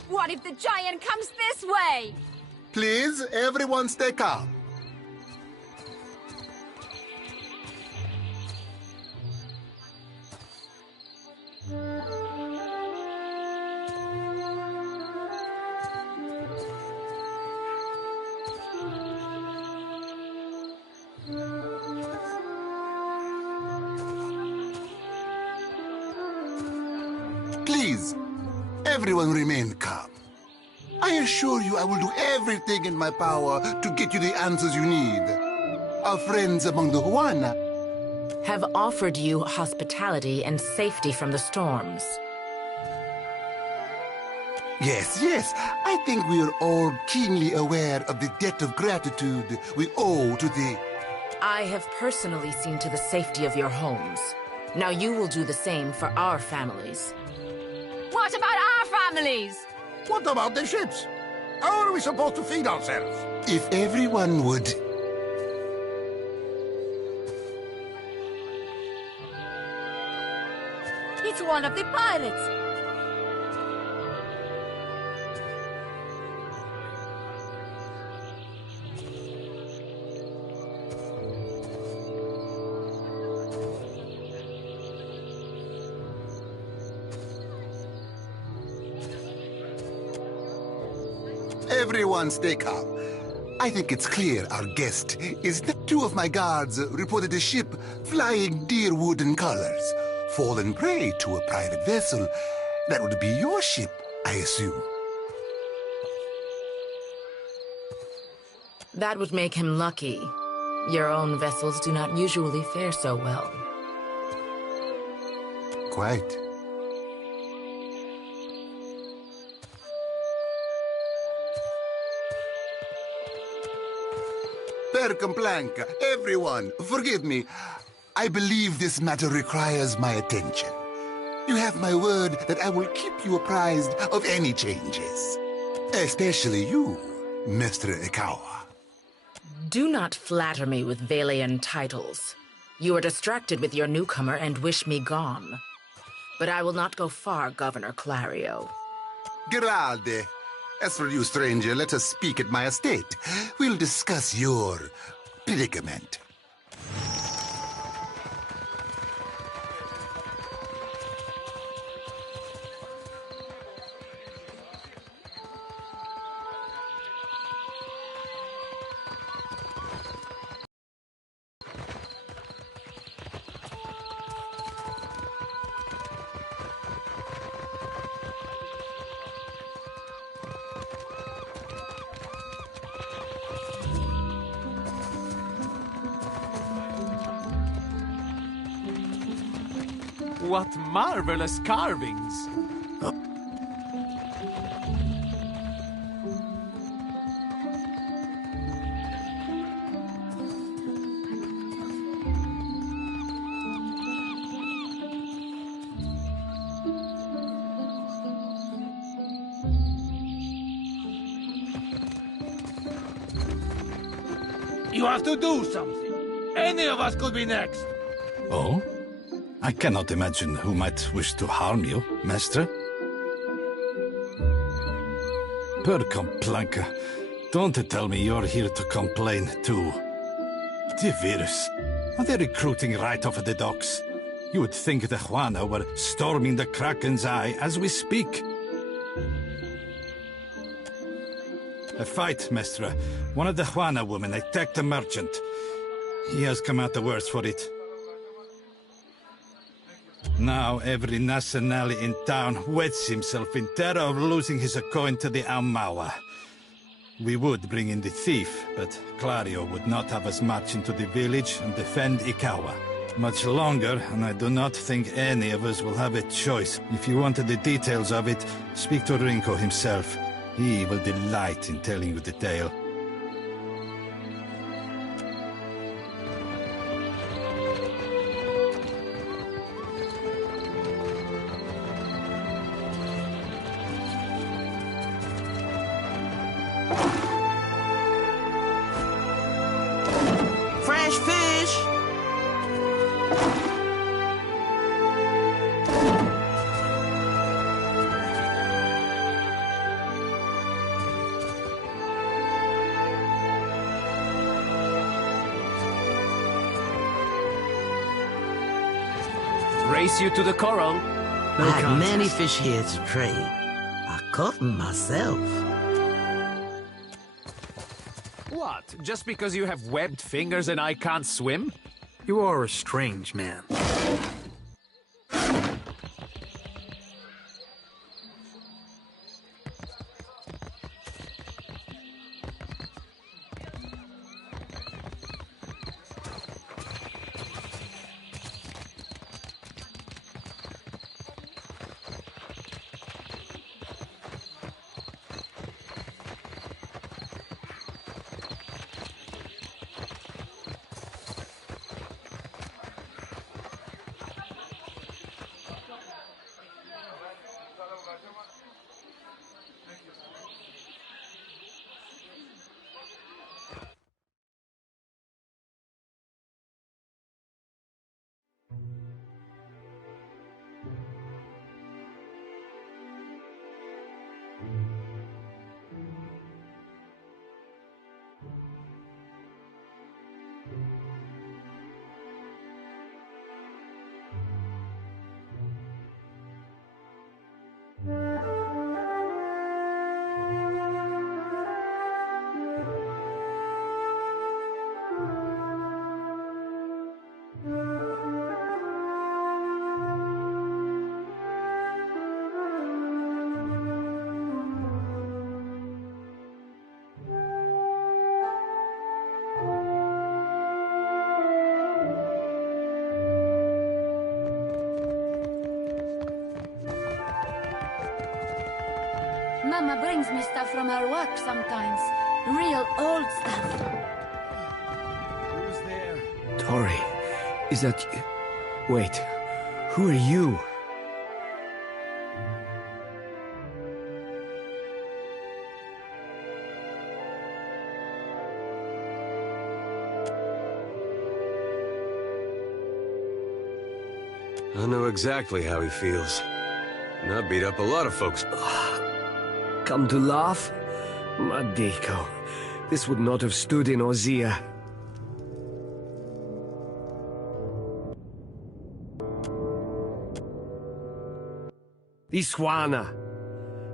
What if the giant comes this way? Please, everyone stay calm. Please, everyone remain calm. I assure you I will do everything in my power to get you the answers you need. Our friends among the Juana have offered you hospitality and safety from the storms. Yes, yes. I think we are all keenly aware of the debt of gratitude we owe to the... I have personally seen to the safety of your homes. Now you will do the same for our families. What about our families? What about the ships? How are we supposed to feed ourselves? If everyone would... It's one of the pirates. Everyone stay calm. I think it's clear our guest is the... Two of my guards reported a ship flying deer wooden colors, fallen prey to a private vessel. That would be your ship, I assume. That would make him lucky. Your own vessels do not usually fare so well. Quite. Percamblanca, everyone, forgive me. I believe this matter requires my attention. You have my word that I will keep you apprised of any changes. Especially you, Mr. Ikawa. Do not flatter me with Valian titles. You are distracted with your newcomer and wish me gone. But I will not go far, Governor Clario. Geralde. As for you, stranger, let us speak at my estate. We'll discuss your predicament. What marvelous carvings! You have to do something. Any of us could be next. Oh? I cannot imagine who might wish to harm you, Master. Percamblanca, don't tell me you're here to complain too. The virus. Are they recruiting right off of the docks? You would think the Juana were storming the Kraken's Eye as we speak. A fight, Mestra. One of the Juana women attacked a merchant. He has come out the worse for it. Now every nationale in town wets himself in terror of losing his coin to the Aumaua. We would bring in the thief, but Clario would not have us march into the village and defend Ikawa much longer, and I do not think any of us will have a choice. If you wanted the details of it, speak to Rinko himself. He will delight in telling you the tale. Fresh fish! race you to the coral. I had many fish here to trade. I caught them myself. What? Just because you have webbed fingers and I can't swim? You are a strange man. Mama brings me stuff from her work sometimes. Real old stuff. Who's there? Tori, is that you? Wait, who are you? I know exactly how he feels. And I beat up a lot of folks. Come to laugh? Madiko, this would not have stood in Ozia. These Huana,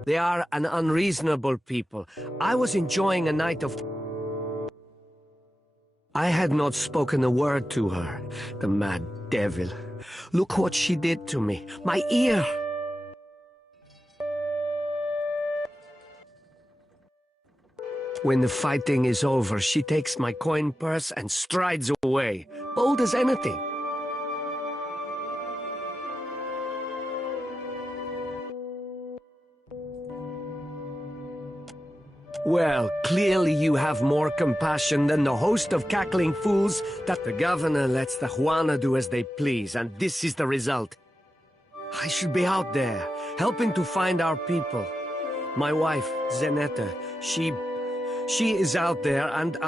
they are an unreasonable people. I was enjoying a night of... I had not spoken a word to her, the mad devil. Look what she did to me. My ear! When the fighting is over, she takes my coin purse and strides away, bold as anything. Well, clearly you have more compassion than the host of cackling fools that the governor lets the Huana do as they please, and this is the result. I should be out there, helping to find our people. My wife, Zenetta, She is out there, and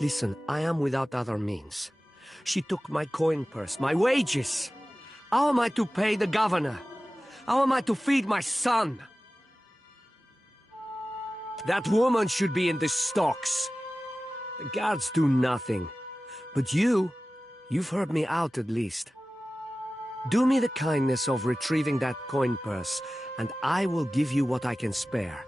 Listen, I am without other means. She took my coin purse, my wages. How am I to pay the governor? How am I to feed my son? That woman should be in the stocks. The guards do nothing. But you've heard me out at least. Do me the kindness of retrieving that coin purse, and I will give you what I can spare.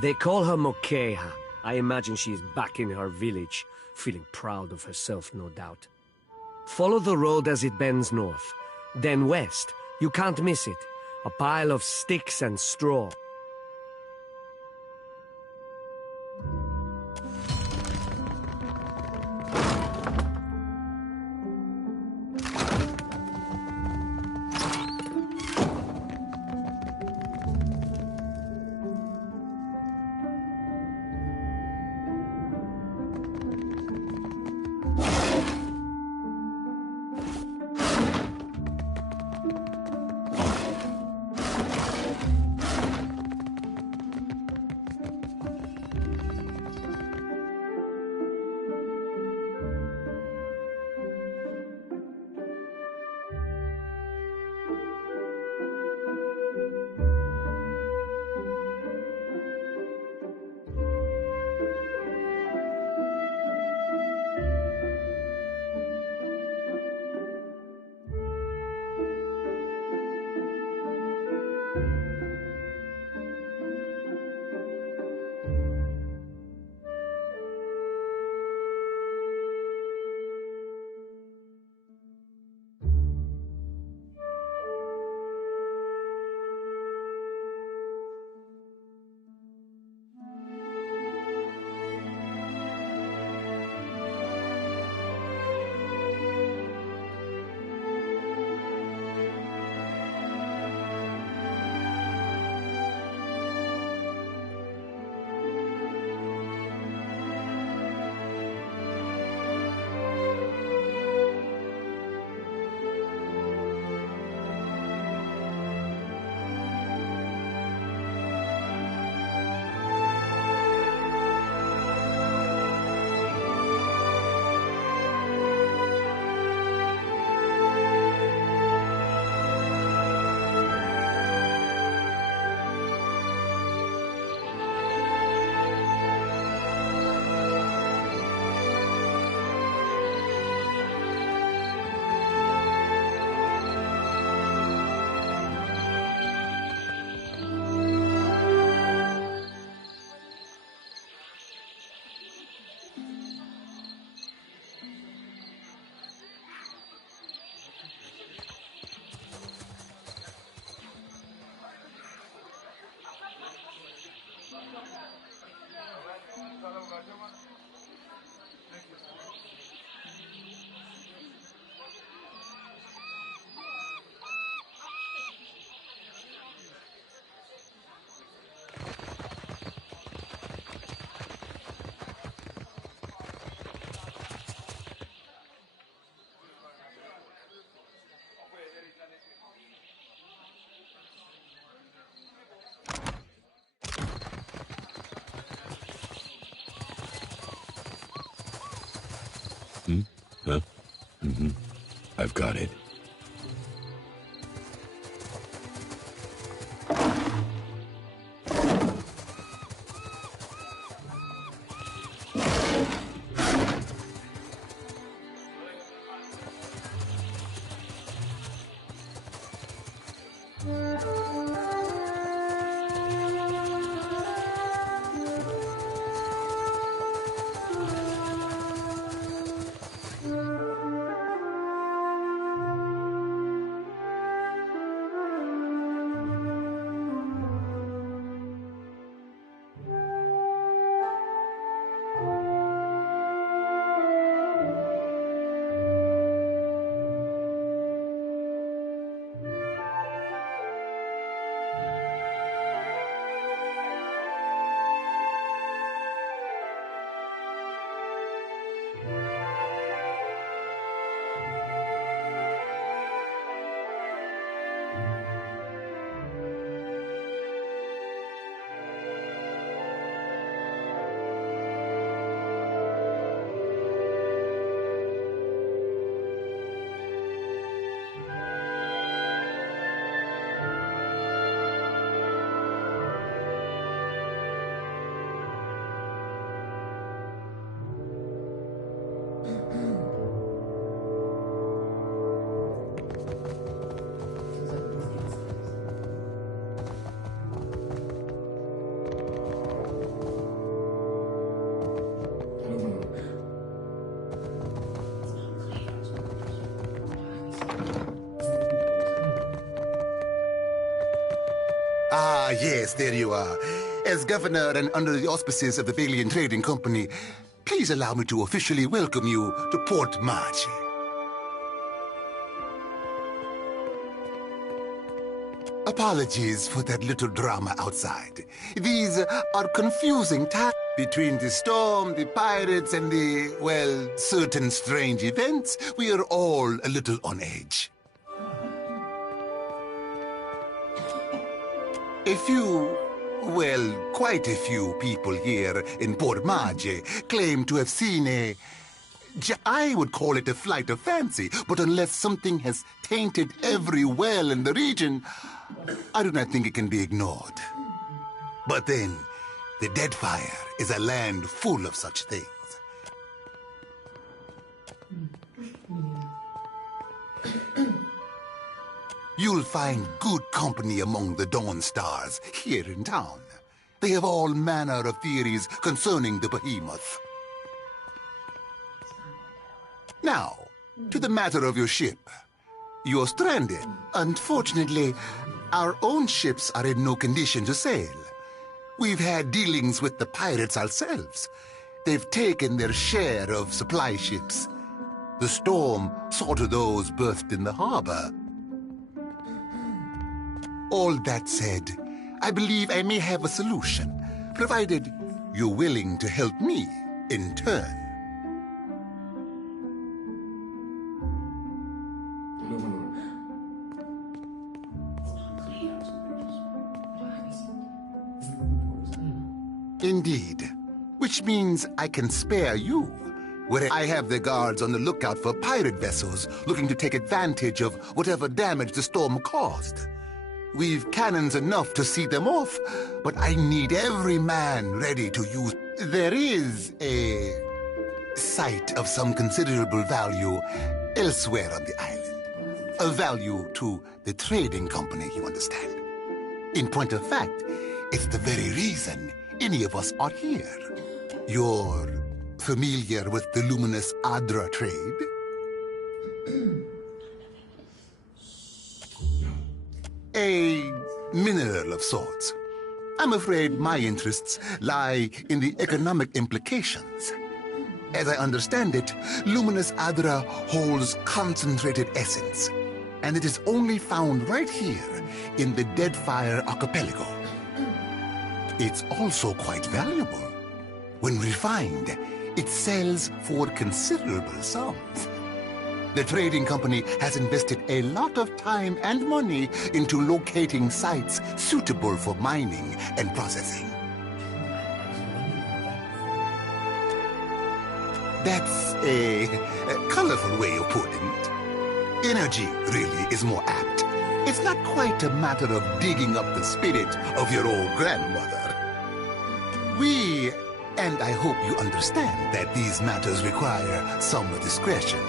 They call her Mokeha. I imagine she is back in her village, feeling proud of herself, no doubt. Follow the road as it bends north, then west. You can't miss it. A pile of sticks and straw. Huh? Mm-hmm. I've got it. Ah, yes, there you are. As governor and under the auspices of the Valian Trading Company, please allow me to officially welcome you to Port March. Apologies for that little drama outside. These are confusing times between the storm, the pirates, and the, well, certain strange events. We are all a little on edge. A few, well, quite a few people here in Port Marge claim to have seen I would call it a flight of fancy, but unless something has tainted every well in the region, I do not think it can be ignored. But then, the Deadfire is a land full of such things. You'll find good company among the Dawn Stars here in town. They have all manner of theories concerning the behemoth. Now, to the matter of your ship. You're stranded. Unfortunately, our own ships are in no condition to sail. We've had dealings with the pirates ourselves. They've taken their share of supply ships. The storm saw to those berthed in the harbor. All that said, I believe I may have a solution, provided you're willing to help me in turn. Indeed. Which means I can spare you, where I have the guards on the lookout for pirate vessels looking to take advantage of whatever damage the storm caused. We've cannons enough to see them off, but I need every man ready to use. There is a site of some considerable value elsewhere on the island. A value to the trading company, you understand. In point of fact, it's the very reason any of us are here. You're familiar with the luminous Adra trade? A mineral of sorts. I'm afraid my interests lie in the economic implications. As I understand it, luminous Adra holds concentrated essence, and it is only found right here in the Deadfire archipelago. It's also quite valuable. When refined, it sells for considerable sums. The trading company has invested a lot of time and money into locating sites suitable for mining and processing. That's a colorful way of putting it. Energy, really, is more apt. It's not quite a matter of digging up the spirit of your old grandmother. We, and I hope you understand that these matters require some discretion,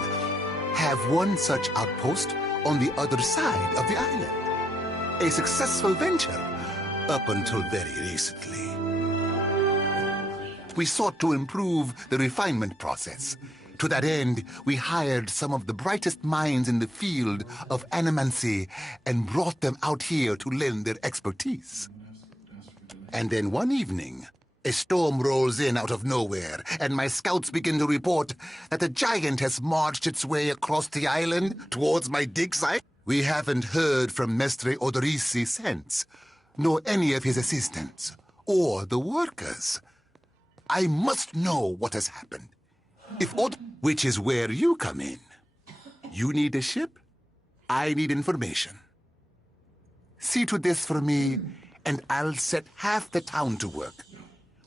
have one such outpost on the other side of the island. A successful venture, up until very recently. We sought to improve the refinement process. To that end, we hired some of the brightest minds in the field of animancy and brought them out here to lend their expertise. And then one evening, a storm rolls in out of nowhere, and my scouts begin to report that a giant has marched its way across the island towards my dig site. We haven't heard from Mestre Odorisi since, nor any of his assistants, or the workers. I must know what has happened. Which is where you come in. You need a ship, I need information. See to this for me, and I'll set half the town to work.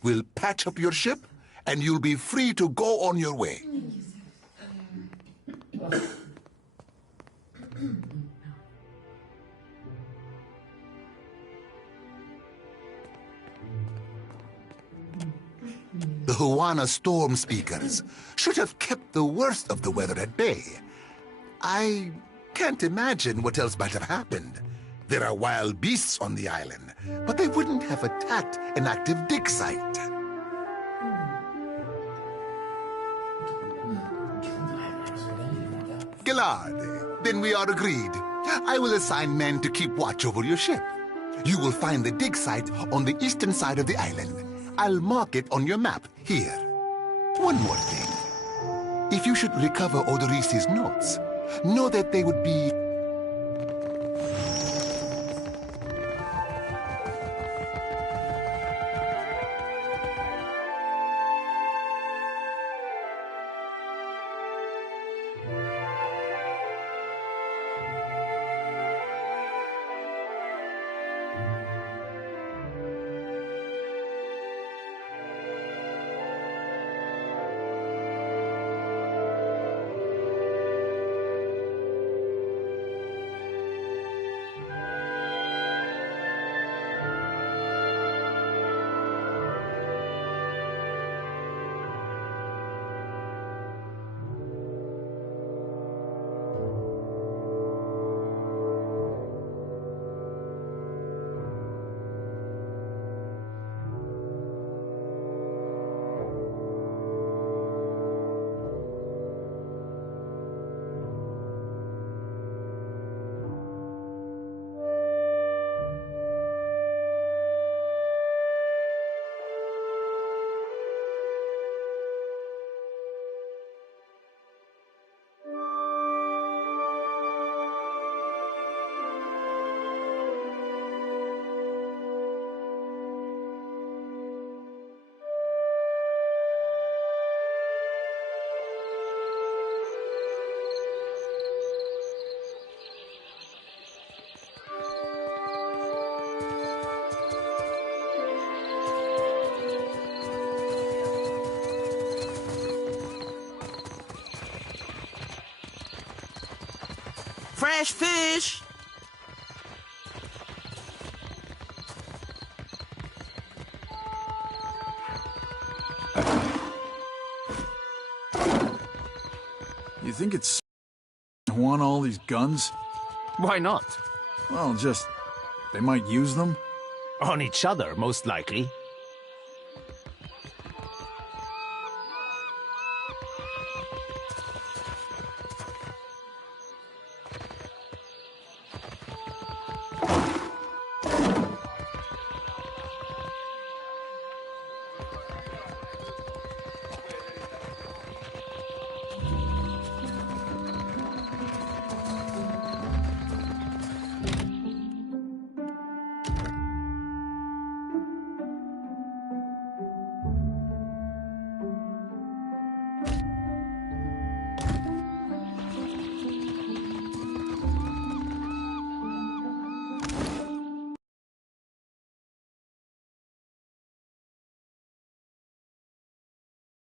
We'll patch up your ship, and you'll be free to go on your way. The Huana storm speakers should have kept the worst of the weather at bay. I can't imagine what else might have happened. There are wild beasts on the island, but they wouldn't have attacked an active dig site. Gilard, then we are agreed. I will assign men to keep watch over your ship. You will find the dig site on the eastern side of the island. I'll mark it on your map, here. One more thing. If you should recover Odorisi's notes, know that they would be... Fresh fish! You think it's who want all these guns? Why not? Well, just... they might use them? On each other, most likely.